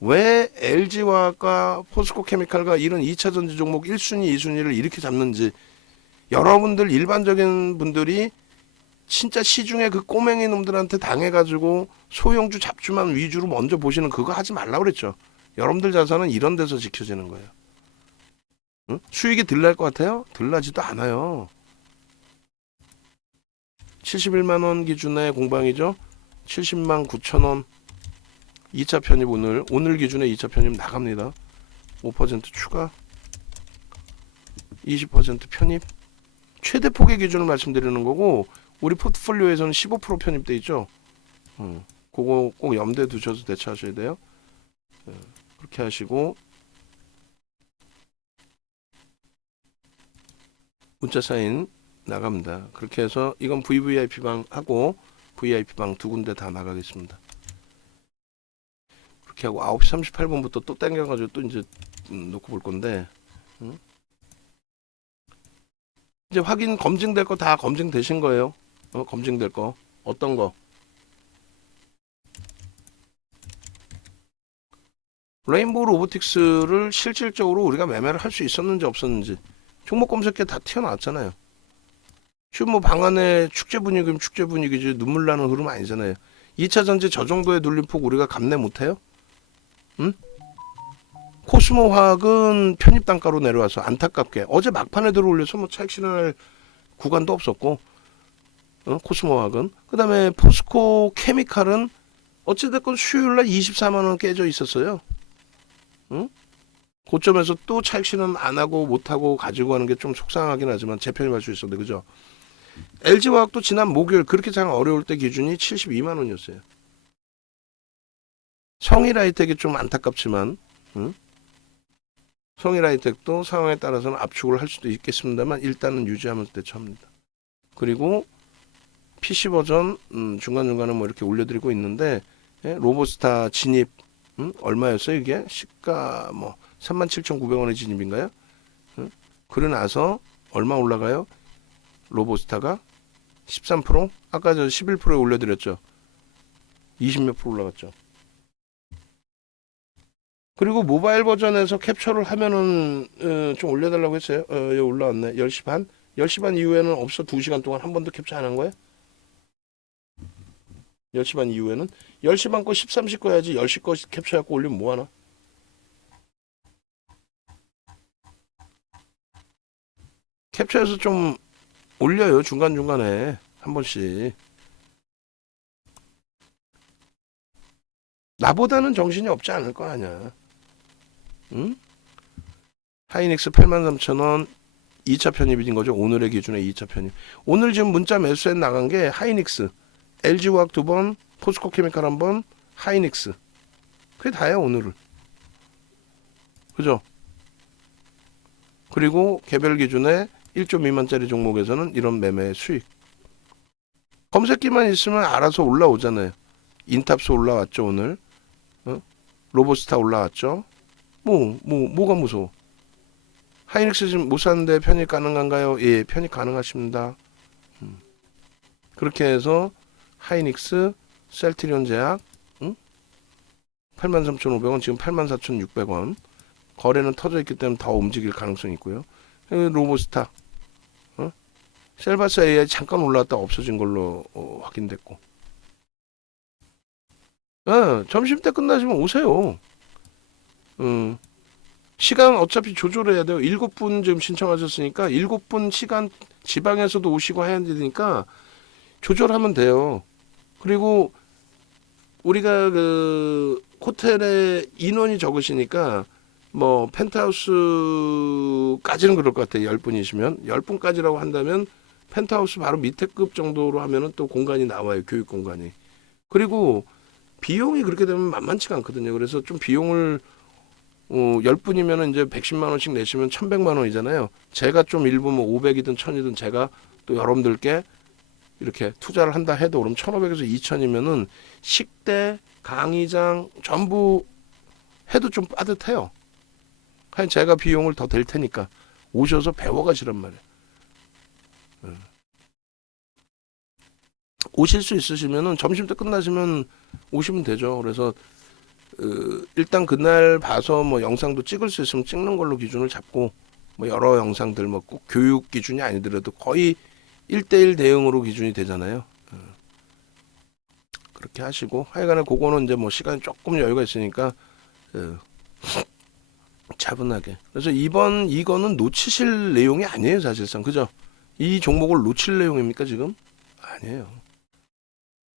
왜 LG화학과 포스코 케미칼과 이런 2차 전지 종목 1순위, 2순위를 이렇게 잡는지 여러분들 일반적인 분들이 진짜 시중에 그 꼬맹이 놈들한테 당해가지고 소형주 잡주만 위주로 먼저 보시는 그거 하지 말라고 그랬죠. 여러분들 자산은 이런 데서 지켜지는 거예요. 응? 수익이 덜 날 것 같아요? 덜 나지도 않아요. 71만원 기준의 공방이죠. 70만 9천원 2차 편입 오늘 기준에 2차 편입 나갑니다. 5% 추가 20% 편입 최대 폭의 기준을 말씀드리는 거고 우리 포트폴리오에서는 15% 편입돼 있죠. 그거 꼭 염두에 두셔서 대처하셔야 돼요. 그렇게 하시고 문자 사인 나갑니다. 그렇게 해서 이건 VVIP방 하고 VIP방 두 군데 다 나가겠습니다. 그렇게 하고 9시 38분부터 또 땡겨가지고 또 이제 놓고 볼 건데 이제 확인 검증될 거 다 검증되신 거예요. 검증될 거 어떤 거 레인보우 로보틱스를 실질적으로 우리가 매매를 할 수 있었는지 없었는지 종목 검색기에 다 튀어나왔잖아요. 지금 뭐 방안에 축제 분위기면 축제 분위기지 눈물 나는 흐름 아니잖아요. 2차 전지 저 정도의 눌림폭 우리가 감내 못해요? 응? 코스모 화학은 편입 단가로 내려와서 안타깝게 어제 막판에 들어올려서 뭐 차익 실현할 구간도 없었고 코스모 화학은 그 다음에 포스코 케미칼은 어찌됐건 수요일날 24만원 깨져 있었어요. 응? 고점에서 또 차익 실현 안 하고 못하고 가지고 가는 게 좀 속상하긴 하지만 재편입할 수 있었는데 그죠? LG화학도 지난 목요일 그렇게 잘 어려울 때 기준이 72만원이었어요. 성일하이텍이 좀 안타깝지만 성일 하이텍도 상황에 따라서는 압축을 할 수도 있겠습니다만 일단은 유지하면서 대처합니다. 그리고 PC 버전 중간중간에 뭐 이렇게 올려드리고 있는데, 예? 로보스타 진입 얼마였어요 이게? 시가 뭐 37,900원의 진입인가요? 그러고 나서 얼마 올라가요? 로보스타가 13%? 아까 저 11%에 올려드렸죠. 20몇 프로 올라갔죠. 그리고 모바일 버전에서 캡처를 하면은 좀 올려달라고 했어요. 여기 올라왔네. 10시 반? 10시 반 이후에는 없어. 2시간 동안 한 번도 캡처 안 한 거예요? 10시 반 이후에는? 10시 반 거 13시 거 해야지. 10시 거 캡처해갖고 올리면 뭐하나? 캡처해서 좀 올려요. 중간중간에 한 번씩. 나보다는 정신이 없지 않을 거 아니야. 응? 하이닉스 83,000원 2차 편입인 거죠. 오늘의 기준에 2차 편입. 오늘 지금 문자 매수에 나간 게 하이닉스, LG화학 2번, 포스코케미칼 1번, 하이닉스. 그게 다예요, 오늘은. 그죠? 그리고 개별 기준에 1조 미만짜리 종목에서는 이런 매매 수익. 검색기만 있으면 알아서 올라오잖아요. 인탑스 올라왔죠, 오늘. 로보스타 올라왔죠. 뭐가 무서워? 하이닉스 지금 못 사는데 편입 가능한가요? 예, 편입 가능하십니다. 그렇게 해서 하이닉스, 셀트리온 제약, 83,500원, 지금 84,600원. 거래는 터져 있기 때문에 더 움직일 가능성이 있고요. 로보스타, 셀바스 AI 잠깐 올라왔다 없어진 걸로 확인됐고. 점심 때 끝나시면 오세요. 시간 어차피 조절해야 돼요. 7분 지금 신청하셨으니까 7분 시간 지방에서도 오시고 해야 되니까 조절하면 돼요. 그리고 우리가 그 호텔에 인원이 적으시니까 뭐 펜트하우스까지는 그럴 것 같아요. 10분이시면 10분까지라고 한다면 펜트하우스 바로 밑에 급 정도로 하면은 또 공간이 나와요. 교육 공간이. 그리고 비용이 그렇게 되면 만만치가 않거든요. 그래서 좀 비용을 10분이면은 이제 110만 원씩 내시면 1,100만 원이잖아요. 제가 좀 일부 뭐 500이든 1,000이든 제가 또 여러분들께 이렇게 투자를 한다 해도 그럼 1,500에서 2,000이면은 식대, 강의장 전부 해도 좀 빠듯해요. 그냥 제가 비용을 더 댈 테니까 오셔서 배워가시란 말이에요. 오실 수 있으시면은 점심 때 끝나시면 오시면 되죠. 그래서 일단 그날 봐서 뭐 영상도 찍을 수 있으면 찍는 걸로 기준을 잡고 뭐 여러 영상들 뭐 꼭 교육 기준이 아니더라도 거의 1대1 대응으로 기준이 되잖아요. 그렇게 하시고 하여간에 그거는 이제 뭐 시간이 조금 여유가 있으니까 차분하게. 그래서 이거는 놓치실 내용이 아니에요, 사실상. 그죠? 이 종목을 놓칠 내용입니까, 지금? 아니에요.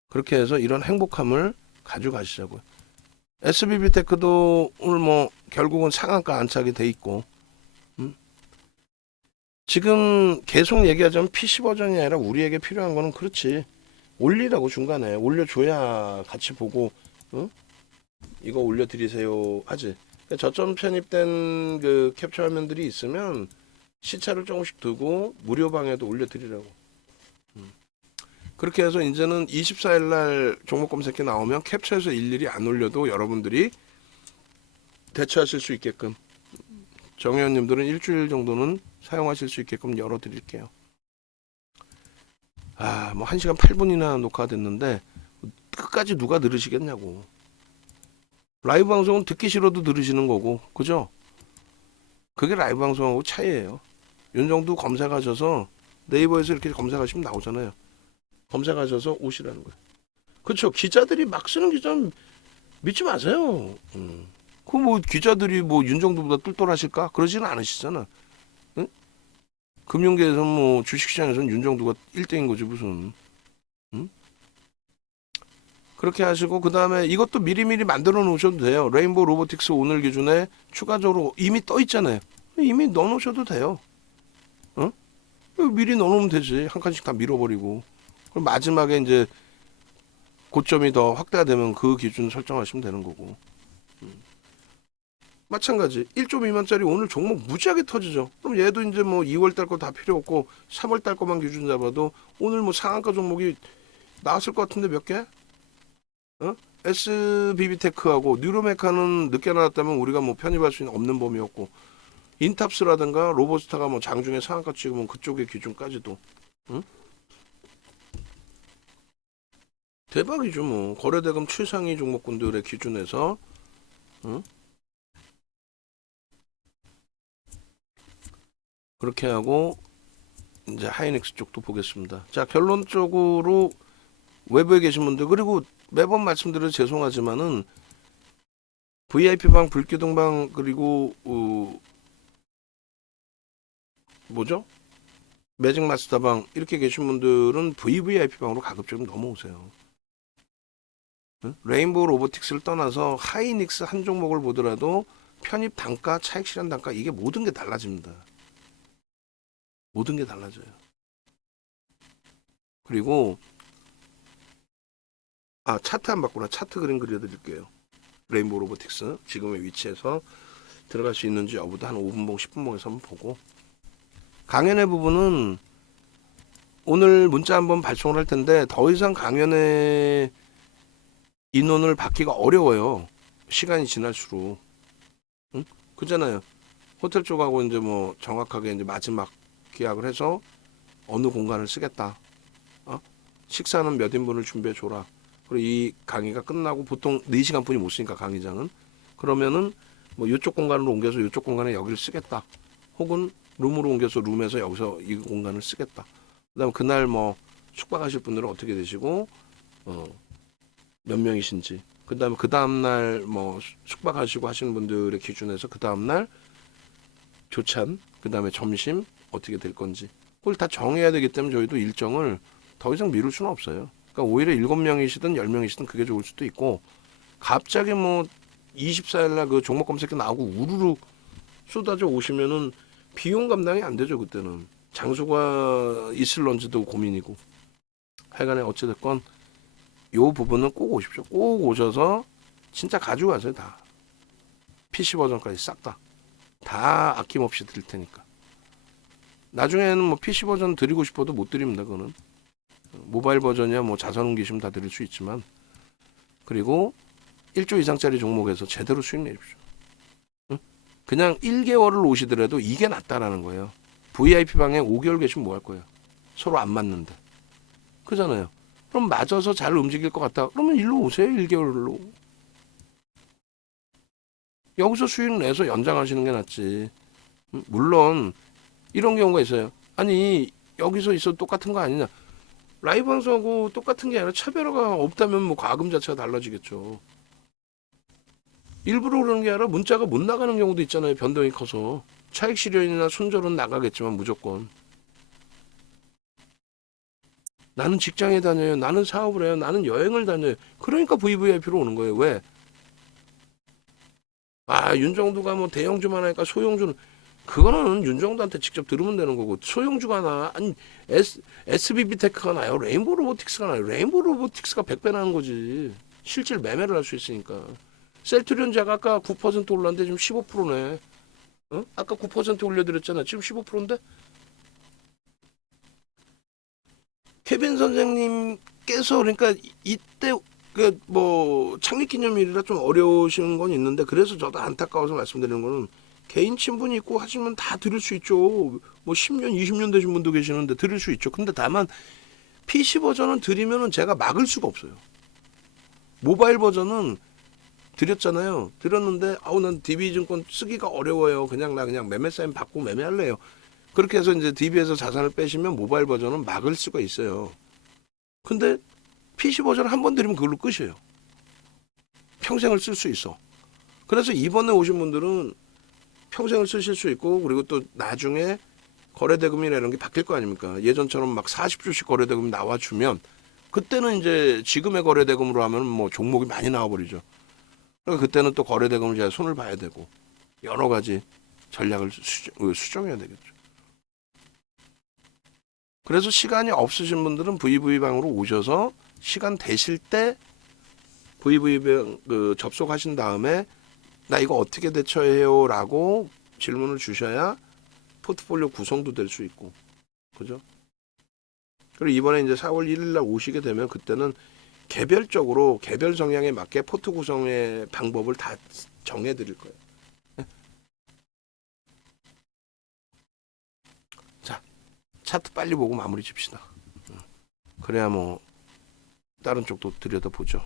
그렇게 해서 이런 행복함을 가져가시자고요. SBB테크도 오늘 뭐 결국은 상한가 안착이 돼 있고, 지금 계속 얘기하자면 PC 버전이 아니라 우리에게 필요한 거는 그렇지. 올리라고 중간에 올려줘야 같이 보고, 이거 올려드리세요 하지. 저점 편입된 그 캡처 화면들이 있으면 시차를 조금씩 두고 무료 방에도 올려드리라고. 그렇게 해서 이제는 24일 날 종목 검색에 나오면 캡처해서 일일이 안 올려도 여러분들이 대처하실 수 있게끔 정회원님들은 일주일 정도는 사용하실 수 있게끔 열어드릴게요. 뭐 1시간 8분이나 녹화가 됐는데 끝까지 누가 들으시겠냐고. 라이브 방송은 듣기 싫어도 들으시는 거고, 그죠? 그게 라이브 방송하고 차이예요. 윤정도 검색하셔서 네이버에서 이렇게 검색하시면 나오잖아요. 검색하셔서 오시라는 거예요. 그렇죠. 기자들이 막 쓰는 기자는 믿지 마세요. 그 뭐 기자들이 뭐 윤정도보다 똘똘하실까? 그러지는 않으시잖아. 응? 금융계에서 뭐 주식시장에서는 윤정도가 1등인 거지 무슨. 응? 그렇게 하시고 그 다음에 이것도 미리미리 만들어 놓으셔도 돼요. 레인보우 로보틱스 오늘 기준에 추가적으로 이미 떠 있잖아요. 이미 넣어 놓으셔도 돼요. 미리 넣어 놓으면 되지. 한 칸씩 다 밀어버리고. 그럼 마지막에 이제 고점이 더 확대가 되면 그 기준 설정하시면 되는 거고. 마찬가지 1조 미만짜리 오늘 종목 무지하게 터지죠. 그럼 얘도 이제 뭐 2월 달 거 다 필요 없고 3월 달 거만 기준 잡아도 오늘 뭐 상한가 종목이 나왔을 것 같은데 몇 개? 어? SBB테크하고 뉴로메카는 늦게 나왔다면 우리가 뭐 편입할 수 있는 없는 범위였고 인탑스라든가 로보스타가 뭐 장중에 상한가 찍으면 그쪽의 기준까지도 응? 대박이죠. 뭐 거래대금 최상위 종목군들의 기준에서 응? 그렇게 하고 이제 하이닉스 쪽도 보겠습니다. 자, 결론적으로 외부에 계신 분들, 그리고 매번 말씀드려 죄송하지만은 VIP방, 불기둥방, 그리고 뭐죠? 매직 마스터방 이렇게 계신 분들은 VVIP방으로 가급적이면 넘어오세요. 응? 레인보우 로보틱스를 떠나서 하이닉스 한 종목을 보더라도 편입 단가, 차익 실현 단가, 이게 모든 게 달라집니다. 모든 게 달라져요. 그리고 차트 안 봤구나. 차트 그림 그려드릴게요. 레인보우 로보틱스 지금의 위치에서 들어갈 수 있는지 여부도 한 5분봉 10분봉에서 한번 보고, 강연회 부분은 오늘 문자 한번 발송을 할 텐데 더 이상 강연회 인원을 받기가 어려워요. 시간이 지날수록. 응? 그잖아요. 호텔 쪽하고 이제 뭐 정확하게 이제 마지막 계약을 해서 어느 공간을 쓰겠다. 식사는 몇 인분을 준비해 줘라. 그리고 이 강의가 끝나고 보통 4시간뿐이 못 쓰니까 강의장은, 그러면은 뭐 이쪽 공간으로 옮겨서 이쪽 공간에 여기를 쓰겠다. 혹은 룸으로 옮겨서 룸에서 여기서 이 공간을 쓰겠다. 그다음 그날 뭐 숙박하실 분들은 어떻게 되시고 몇 명이신지, 그다음에 그 다음날 뭐 숙박하시고 하시는 분들의 기준에서 그 다음날 조찬, 그다음에 점심 어떻게 될 건지 그걸 다 정해야 되기 때문에 저희도 일정을 더 이상 미룰 수는 없어요. 그러니까 오히려 7명이시든 10명이시든 그게 좋을 수도 있고, 갑자기 뭐 24일날 그 종목 검색에 나오고 우르르 쏟아져 오시면은 비용 감당이 안 되죠. 그때는 장소가 있을런지도 고민이고. 하여간에 어찌됐건 요 부분은 꼭 오십시오. 꼭 오셔서 진짜 가져가세요. 다 PC 버전까지 싹 다 아낌없이 드릴 테니까. 나중에는 뭐 PC 버전 드리고 싶어도 못 드립니다. 그거는 모바일 버전이야 뭐 자산 옮기시면 다 드릴 수 있지만, 그리고 1조 이상짜리 종목에서 제대로 수익 내십시오. 응? 그냥 1개월을 오시더라도 이게 낫다라는 거예요. VIP 방에 5개월 계시면 뭐 할 거예요? 서로 안 맞는데. 그잖아요. 그럼 맞아서 잘 움직일 것 같다. 그러면 일로 오세요. 1개월로. 여기서 수익 내서 연장하시는 게 낫지. 물론 이런 경우가 있어요. 아니 여기서 있어도 똑같은 거 아니냐. 라이브 방송하고 똑같은 게 아니라 차별화가 없다면 뭐 과금 자체가 달라지겠죠. 일부러 그러는 게 아니라 문자가 못 나가는 경우도 있잖아요. 변동이 커서. 차익 실현이나 손절은 나가겠지만 무조건. 나는 직장에 다녀요. 나는 사업을 해요. 나는 여행을 다녀요. 그러니까 VVIP로 오는 거예요. 왜? 윤정두가 뭐 대형주만 하니까 소형주는, 그거는 윤정두한테 직접 들으면 되는 거고, 소형주가 나, 아니 SBB테크가 나요, 레인보우 로보틱스가 나요. 레인보우 로보틱스가 100배 나는 거지. 실질 매매를 할 수 있으니까. 셀트리온자가 아까 9% 올랐는데 지금 15%네. 아까 9% 올려드렸잖아. 지금 15%인데? 케빈 선생님께서 그러니까 이때 그 뭐 창립기념일이라 좀 어려우신 건 있는데, 그래서 저도 안타까워서 말씀드리는 거는 개인 친분이 있고 하시면 다 들을 수 있죠. 뭐 10년, 20년 되신 분도 계시는데 들을 수 있죠. 근데 다만 PC 버전은 드리면은 제가 막을 수가 없어요. 모바일 버전은 드렸잖아요. 드렸는데 난 DB증권 쓰기가 어려워요. 그냥 매매 사인 받고 매매할래요. 그렇게 해서 이제 DB에서 자산을 빼시면 모바일 버전은 막을 수가 있어요. 근데 PC 버전 한 번 드리면 그걸로 끝이에요. 평생을 쓸 수 있어. 그래서 이번에 오신 분들은 평생을 쓰실 수 있고, 그리고 또 나중에 거래대금이나 이런 게 바뀔 거 아닙니까? 예전처럼 막 40주씩 거래대금 나와주면 그때는 이제 지금의 거래대금으로 하면 뭐 종목이 많이 나와버리죠. 그러니까 그때는 또 거래대금을 제가 손을 봐야 되고 여러 가지 전략을 수정해야 되겠죠. 그래서 시간이 없으신 분들은 VV방으로 오셔서 시간 되실 때 VV방 접속하신 다음에 나 이거 어떻게 대처해요? 라고 질문을 주셔야 포트폴리오 구성도 될 수 있고, 그죠? 그리고 이번에 이제 4월 1일 날 오시게 되면 그때는 개별적으로 개별 성향에 맞게 포트 구성의 방법을 다 정해 드릴 거예요. 자, 차트 빨리 보고 마무리 집시다. 그래야 뭐 다른 쪽도 들여다보죠.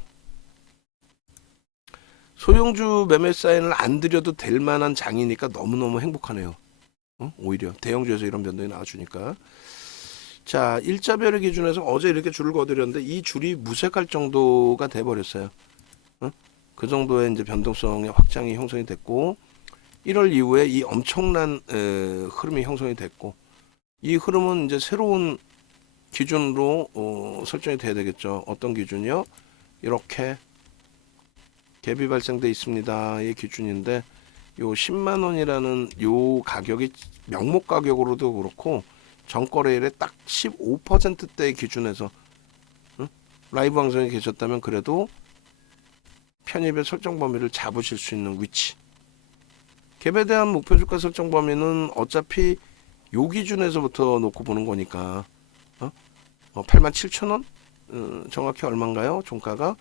소형주 매매 사인을 안 드려도 될 만한 장이니까 너무너무 행복하네요. 오히려 대형주에서 이런 변동이 나와주니까. 자, 일자별의 기준에서 어제 이렇게 줄을 거드렸는데 이 줄이 무색할 정도가 돼버렸어요. 그 정도의 이제 변동성의 확장이 형성이 됐고, 1월 이후에 이 엄청난 흐름이 형성이 됐고, 이 흐름은 이제 새로운 기준으로 설정이 돼야 되겠죠. 어떤 기준이요? 이렇게 갭이 발생돼 있습니다의 기준인데, 요 10만 원이라는 요 가격이 명목 가격으로도 그렇고 전거래일에 딱 15%대 기준에서 라이브 방송에 계셨다면 그래도 편입의 설정 범위를 잡으실 수 있는 위치. 갭에 대한 목표 주가 설정 범위는 어차피 요 기준에서부터 놓고 보는 거니까 87,000원? 정확히 얼마인가요? 종가가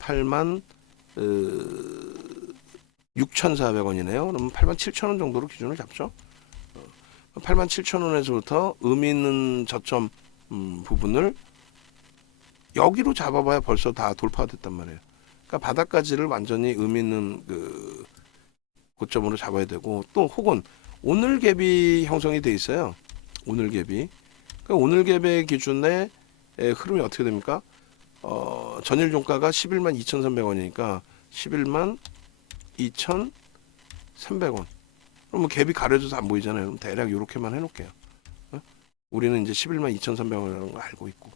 86,400원이네요. 그러면 87,000원 정도로 기준을 잡죠. 87,000원에서부터 의미 있는 저점 부분을 여기로 잡아봐야 벌써 다 돌파가 됐단 말이에요. 그러니까 바닥까지를 완전히 의미 있는 그 고점으로 잡아야 되고, 또 혹은 오늘 갭이 형성이 돼 있어요. 오늘 갭이. 그러니까 오늘 갭의 기준에 흐름이 어떻게 됩니까? 전일 종가가 11만 2,300원이니까 11만 2,300원. 그럼 뭐 갭이 가려져서 안 보이잖아요. 그럼 대략 이렇게만 해놓을게요. 우리는 이제 11만 2,300원이라는 걸 알고 있고.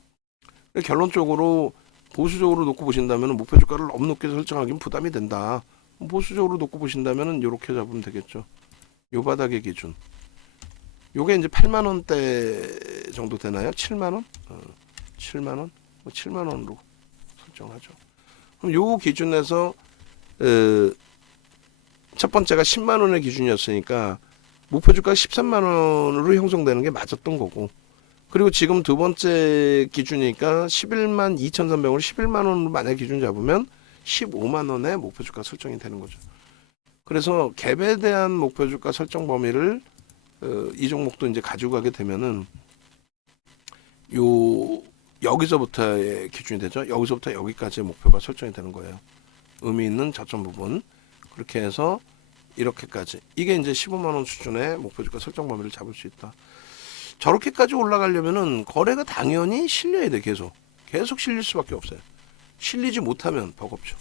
결론적으로 보수적으로 놓고 보신다면 목표 주가를 너무 높게 설정하기는 부담이 된다. 보수적으로 놓고 보신다면 이렇게 잡으면 되겠죠. 요 바닥의 기준. 요게 이제 8만 원대 정도 되나요? 7만 원? 7만 원? 7만 원으로 설정하죠. 그럼 요 기준에서 첫 번째가 10만 원의 기준이었으니까 목표 주가 13만 원으로 형성되는 게 맞았던 거고, 그리고 지금 두 번째 기준이니까 11만 2,300원을 11만 원으로 만약 기준 잡으면 15만 원의 목표 주가 설정이 되는 거죠. 그래서 갭에 대한 목표 주가 설정 범위를 이 종목도 이제 가지고 가게 되면은 요 여기서부터의 기준이 되죠. 여기서부터 여기까지의 목표가 설정이 되는 거예요. 의미 있는 저점 부분. 그렇게 해서 이렇게까지. 이게 이제 15만 원 수준의 목표 주가 설정 범위를 잡을 수 있다. 저렇게까지 올라가려면은 거래가 당연히 실려야 돼. 계속 실릴 수밖에 없어요. 실리지 못하면 버겁죠.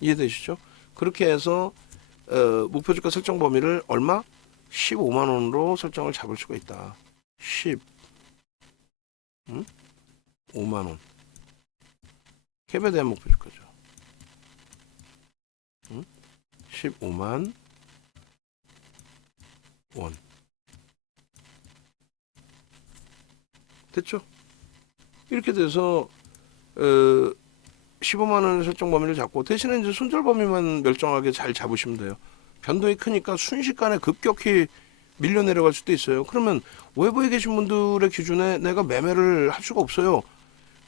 이해되시죠? 그렇게 해서 목표 주가 설정 범위를 얼마? 15만 원으로 설정을 잡을 수가 있다. 5만 원. 캡에 대한 목표 주가죠. 15만 원. 됐죠? 이렇게 돼서 15만 원의 설정 범위를 잡고, 대신에 이제 손절 범위만 멸정하게 잘 잡으시면 돼요. 변동이 크니까 순식간에 급격히 밀려 내려갈 수도 있어요. 그러면 외부에 계신 분들의 기준에 내가 매매를 할 수가 없어요.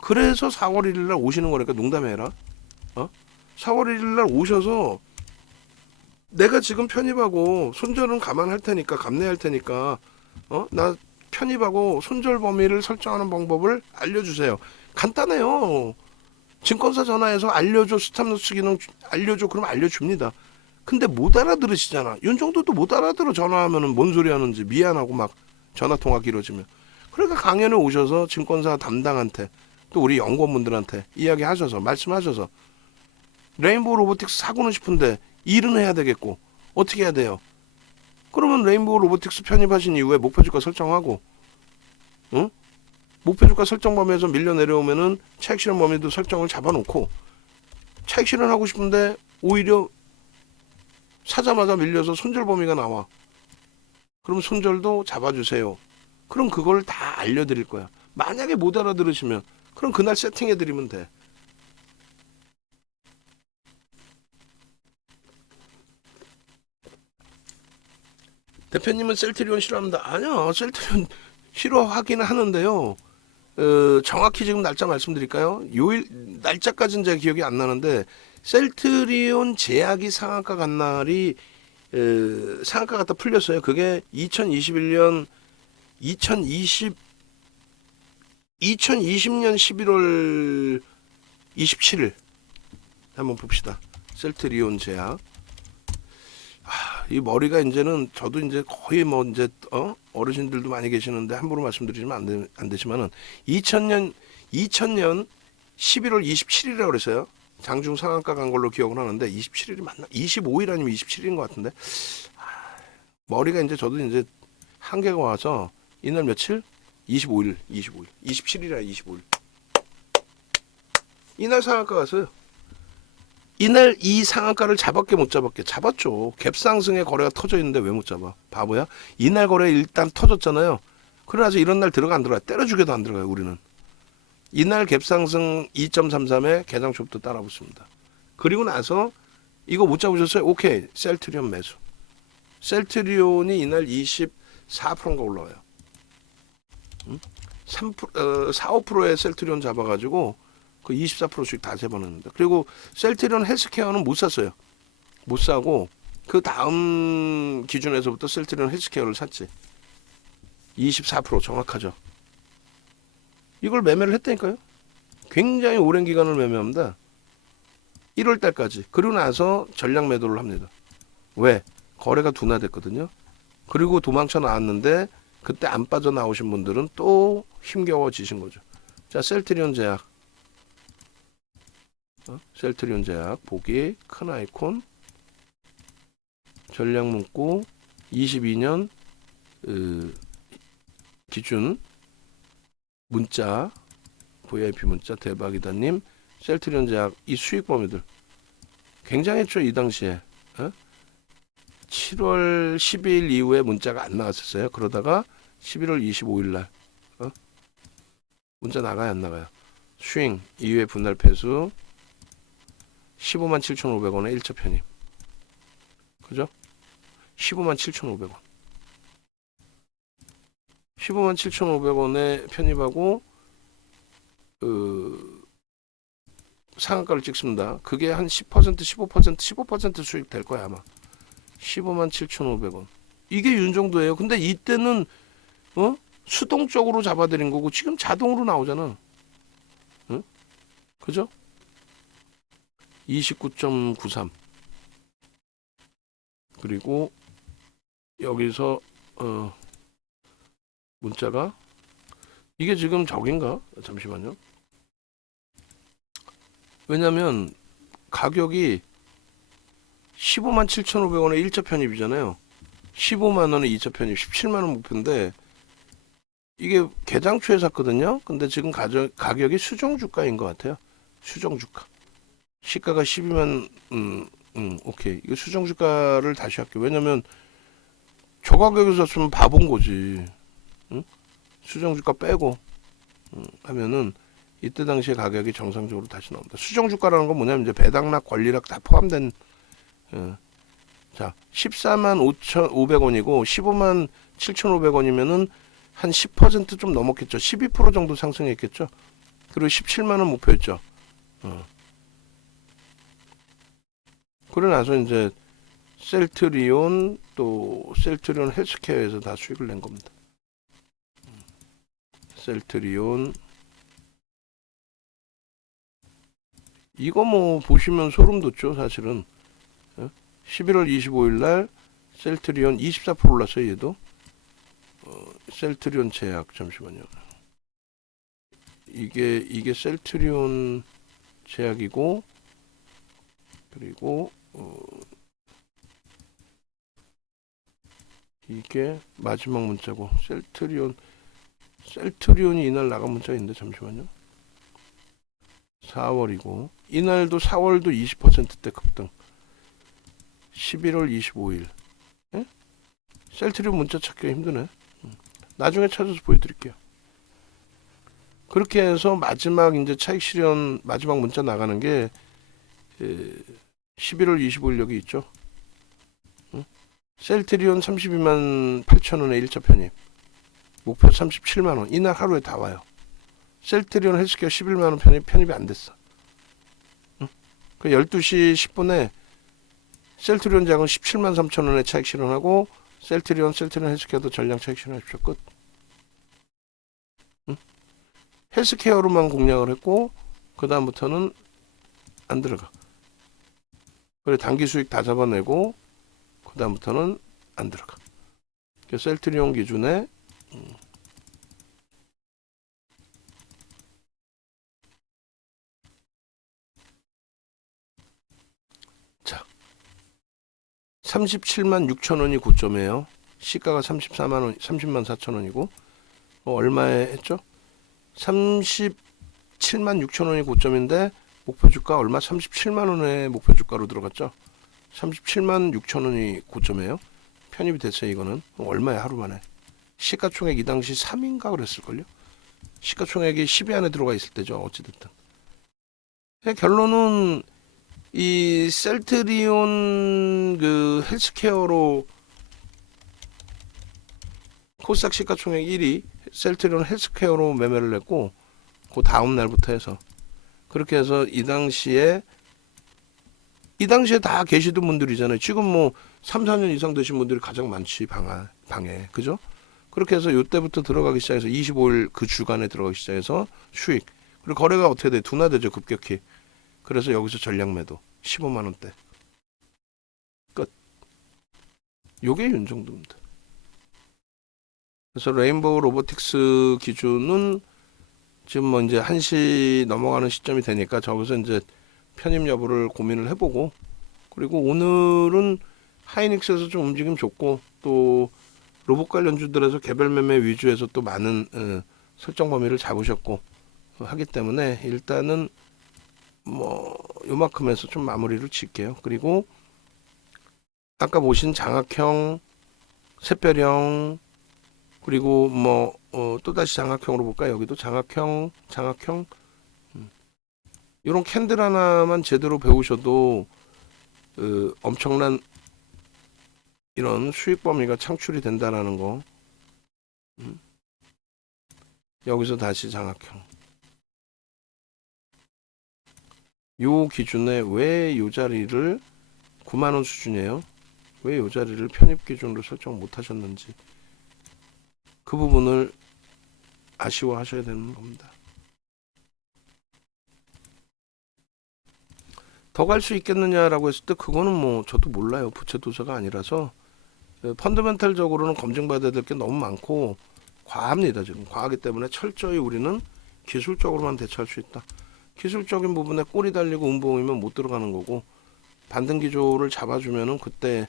그래서 4월 1일 날 오시는 거니까 농담해라. 4월 1일 날 오셔서 내가 지금 편입하고 손절은 감안할 테니까, 감내할 테니까 나 편입하고 손절 범위를 설정하는 방법을 알려주세요. 간단해요. 증권사 전화해서 알려줘, 스탑로스 기능 알려줘, 그럼 알려줍니다. 근데 못 알아들으시잖아. 윤 정도도 못 알아들어. 전화하면은 뭔 소리 하는지 미안하고 막 전화 통화 길어지면. 그러니까 강연에 오셔서 증권사 담당한테, 또 우리 연구원분들한테 이야기하셔서, 말씀하셔서, 레인보우 로보틱스 사고는 싶은데 일은 해야 되겠고 어떻게 해야 돼요? 그러면 레인보우 로보틱스 편입하신 이후에 목표 주가 설정하고, 목표 주가 설정 범위에서 밀려 내려오면은 차익 실현 범위도 설정을 잡아놓고, 차익 실현하고 싶은데 오히려 사자마자 밀려서 손절 범위가 나와. 그럼 손절도 잡아주세요. 그럼 그걸 다 알려드릴 거야. 만약에 못 알아들으시면 그럼 그날 세팅해드리면 돼. 대표님은 셀트리온 싫어합니다. 아니요, 셀트리온 싫어하기는 하는데요. 정확히 지금 날짜 말씀드릴까요? 요일 날짜까지는 제가 기억이 안 나는데 셀트리온 제약이 상한가 간 날이 상한가 갖다 풀렸어요. 그게 2021년 2020년 11월 27일 한번 봅시다. 셀트리온 제약. 이 머리가 이제는 저도 이제 거의 뭐 이제 어르신들도 많이 계시는데 함부로 말씀드리면 안 되지만은 2000년 11월 27일이라고 그랬어요. 장중 상한가 간 걸로 기억을 하는데 27일이 맞나? 25일 아니면 27일인 것 같은데 머리가 이제 저도 이제 한계가 와서 이날 며칠? 25일 27일이라 25일 이날 상한가 갔어요. 이날 이 상한가를 잡았게 못 잡았게 잡았죠. 갭상승의 거래가 터져 있는데 왜 못 잡아? 바보야? 이날 거래 일단 터졌잖아요. 그러나서 이런 날 들어가 안 들어가? 때려주게도 안 들어가요. 우리는. 이날 갭상승 2.33에 개장초부터 따라붙습니다. 그리고 나서 이거 못 잡으셨어요? 오케이. 셀트리온 매수. 셀트리온이 이날 24%인가 올라와요. 3%, 4, 5%의 셀트리온 잡아가지고 그 24%씩 다 재봤는데 그리고 셀트리온 헬스케어는 못 샀어요. 못 사고 그 다음 기준에서부터 셀트리온 헬스케어를 샀지. 24% 정확하죠. 이걸 매매를 했다니까요. 굉장히 오랜 기간을 매매합니다. 1월 달까지. 그리고 나서 전략 매도를 합니다. 왜? 거래가 둔화됐거든요. 그리고 도망쳐 나왔는데 그때 안 빠져나오신 분들은 또 힘겨워지신 거죠. 자, 셀트리온 제약. 셀트리온 제약 보기 큰 아이콘 전략 문구 22년 기준 문자 VIP 문자 대박이다님 셀트리온 제약 이 수익 범위들 굉장했죠. 이 당시에 7월 12일 이후에 문자가 안 나왔었어요. 그러다가 11월 25일 날 문자 나가요 안 나가요? 스윙 이후에 분할 패수 15만 7,500원에 1차 편입. 그죠? 15만 7,500원. 15만 7,500원에 편입하고 상한가를 찍습니다. 그게 한 10%, 15% 수익 될 거야 아마. 15만 7,500원. 이게 윤정도예요. 근데 이때는 수동적으로 잡아들인 거고 지금 자동으로 나오잖아. 응? 그죠? 29.93 그리고 여기서 문자가 이게 지금 저긴가? 잠시만요. 왜냐면 가격이 15만 7,500원에 1차 편입이잖아요. 15만 원에 2차 편입 17만 원 목표인데 이게 개장초에 샀거든요. 근데 지금 가격이 수정주가인 것 같아요. 수정주가. 시가가 12만 오케이. 이거 수정주가를 다시 할게요. 왜냐면 저 가격에서 샀으면 바본 거지. 응? 수정주가 빼고 하면은 이때 당시에 가격이 정상적으로 다시 나옵니다. 수정주가라는 건 뭐냐면 이제 배당락, 권리락 다 포함된 자 14만 5,500원이고 15만 7,500원이면은 한 10%좀 넘었겠죠. 12% 정도 상승했겠죠. 그리고 17만 원 목표였죠. 그러고 나서 이제 셀트리온 또 셀트리온 헬스케어에서 다 수익을 낸 겁니다. 셀트리온 이거 뭐 보시면 소름 돋죠. 사실은 11월 25일 날 셀트리온 24% 올랐어요. 얘도 셀트리온 제약 잠시만요. 이게 셀트리온 제약이고 그리고 이게 마지막 문자고 셀트리온이 이날 나간 문자인데 잠시만요. 4월이고 이날도 4월도 20%대 급등 11월 25일 셀트리온 문자 찾기가 힘드네. 나중에 찾아서 보여드릴게요. 그렇게 해서 마지막 이제 차익 실현 마지막 문자 나가는 게 11월 25일 여기 있죠. 셀트리온 32만 8천 원에 1차 편입. 목표 37만 원. 이날 하루에 다 와요. 셀트리온 헬스케어 11만 원 편입이 안 됐어. 응? 그 12시 10분에 셀트리온 장은 17만 3천 원에 차익 실현하고 셀트리온 헬스케어도 전량 차익 실현하십시오. 끝. 응? 헬스케어로만 공략을 했고 그 다음부터는 안 들어가. 그래 단기 수익 다 잡아내고 그 다음부터는 안 들어가. 셀트리온 기준에 자 37만 6천 원이 고점이에요. 시가가 34만 원, 30만 4천 원이고 얼마에 했죠? 37만 6천 원이 고점인데 목표 주가 얼마? 37만 원에 목표 주가로 들어갔죠. 37만 6천 원이 고점이에요. 편입이 됐어요. 이거는 얼마에 하루 만에. 시가총액 이 당시 3인가 그랬을걸요. 시가총액이 10위 안에 들어가 있을 때죠. 어찌됐든. 결론은 이 셀트리온 그 헬스케어로 코스닥 시가총액 1위 셀트리온 헬스케어로 매매를 했고 그 다음 날부터 해서 그렇게 해서 이 당시에 다 계시던 분들이잖아요. 지금 뭐 3, 4년 이상 되신 분들이 가장 많지 방에 그죠? 그렇게 해서 이때부터 들어가기 시작해서 25일 그 주간에 들어가기 시작해서 수익 그리고 거래가 어떻게 돼? 둔화되죠 급격히. 그래서 여기서 전량 매도 15만 원대 끝. 요게 이 정도입니다. 그래서 레인보우 로보틱스 기준은 지금 뭐 이제 1시 넘어가는 시점이 되니까 저기서 이제 편입 여부를 고민을 해보고 그리고 오늘은 하이닉스에서 좀 움직임 좋고 또 로봇 관련주들에서 개별 매매 위주에서 또 많은 설정 범위를 잡으셨고 하기 때문에 일단은 뭐 요만큼에서 좀 마무리를 칠게요. 그리고 아까 보신 장악형, 샛별형 그리고 뭐 또다시 장악형으로 볼까요? 여기도 장악형 이런 캔들 하나만 제대로 배우셔도 엄청난 이런 수익 범위가 창출이 된다라는 거. 여기서 다시 장악형. 요 기준에 왜 요 자리를 9만 원 수준이에요? 왜 요 자리를 편입 기준으로 설정 못 하셨는지 그 부분을 아쉬워하셔야 되는 겁니다. 더 갈 수 있겠느냐라고 했을 때 그거는 뭐 저도 몰라요. 부채 도서가 아니라서 펀더멘탈적으로는 검증받아야 될 게 너무 많고 과합니다. 지금 과하기 때문에 철저히 우리는 기술적으로만 대처할 수 있다. 기술적인 부분에 꼬리 달리고 음봉이면 못 들어가는 거고 반등 기조를 잡아주면은 그때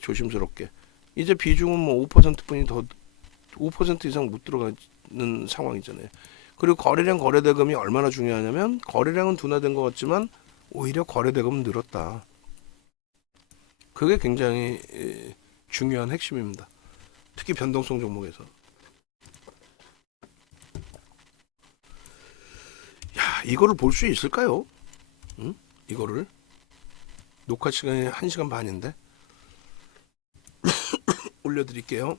조심스럽게 이제 비중은 뭐 5%뿐이 더 5% 이상 못 들어가는 상황이잖아요. 그리고 거래량 거래대금이 얼마나 중요하냐면 거래량은 둔화된 것 같지만 오히려 거래대금은 늘었다. 그게 굉장히 중요한 핵심입니다. 특히 변동성 종목에서. 야, 이거를 볼 수 있을까요? 응? 이거를 녹화 시간이 1시간 반인데 올려드릴게요.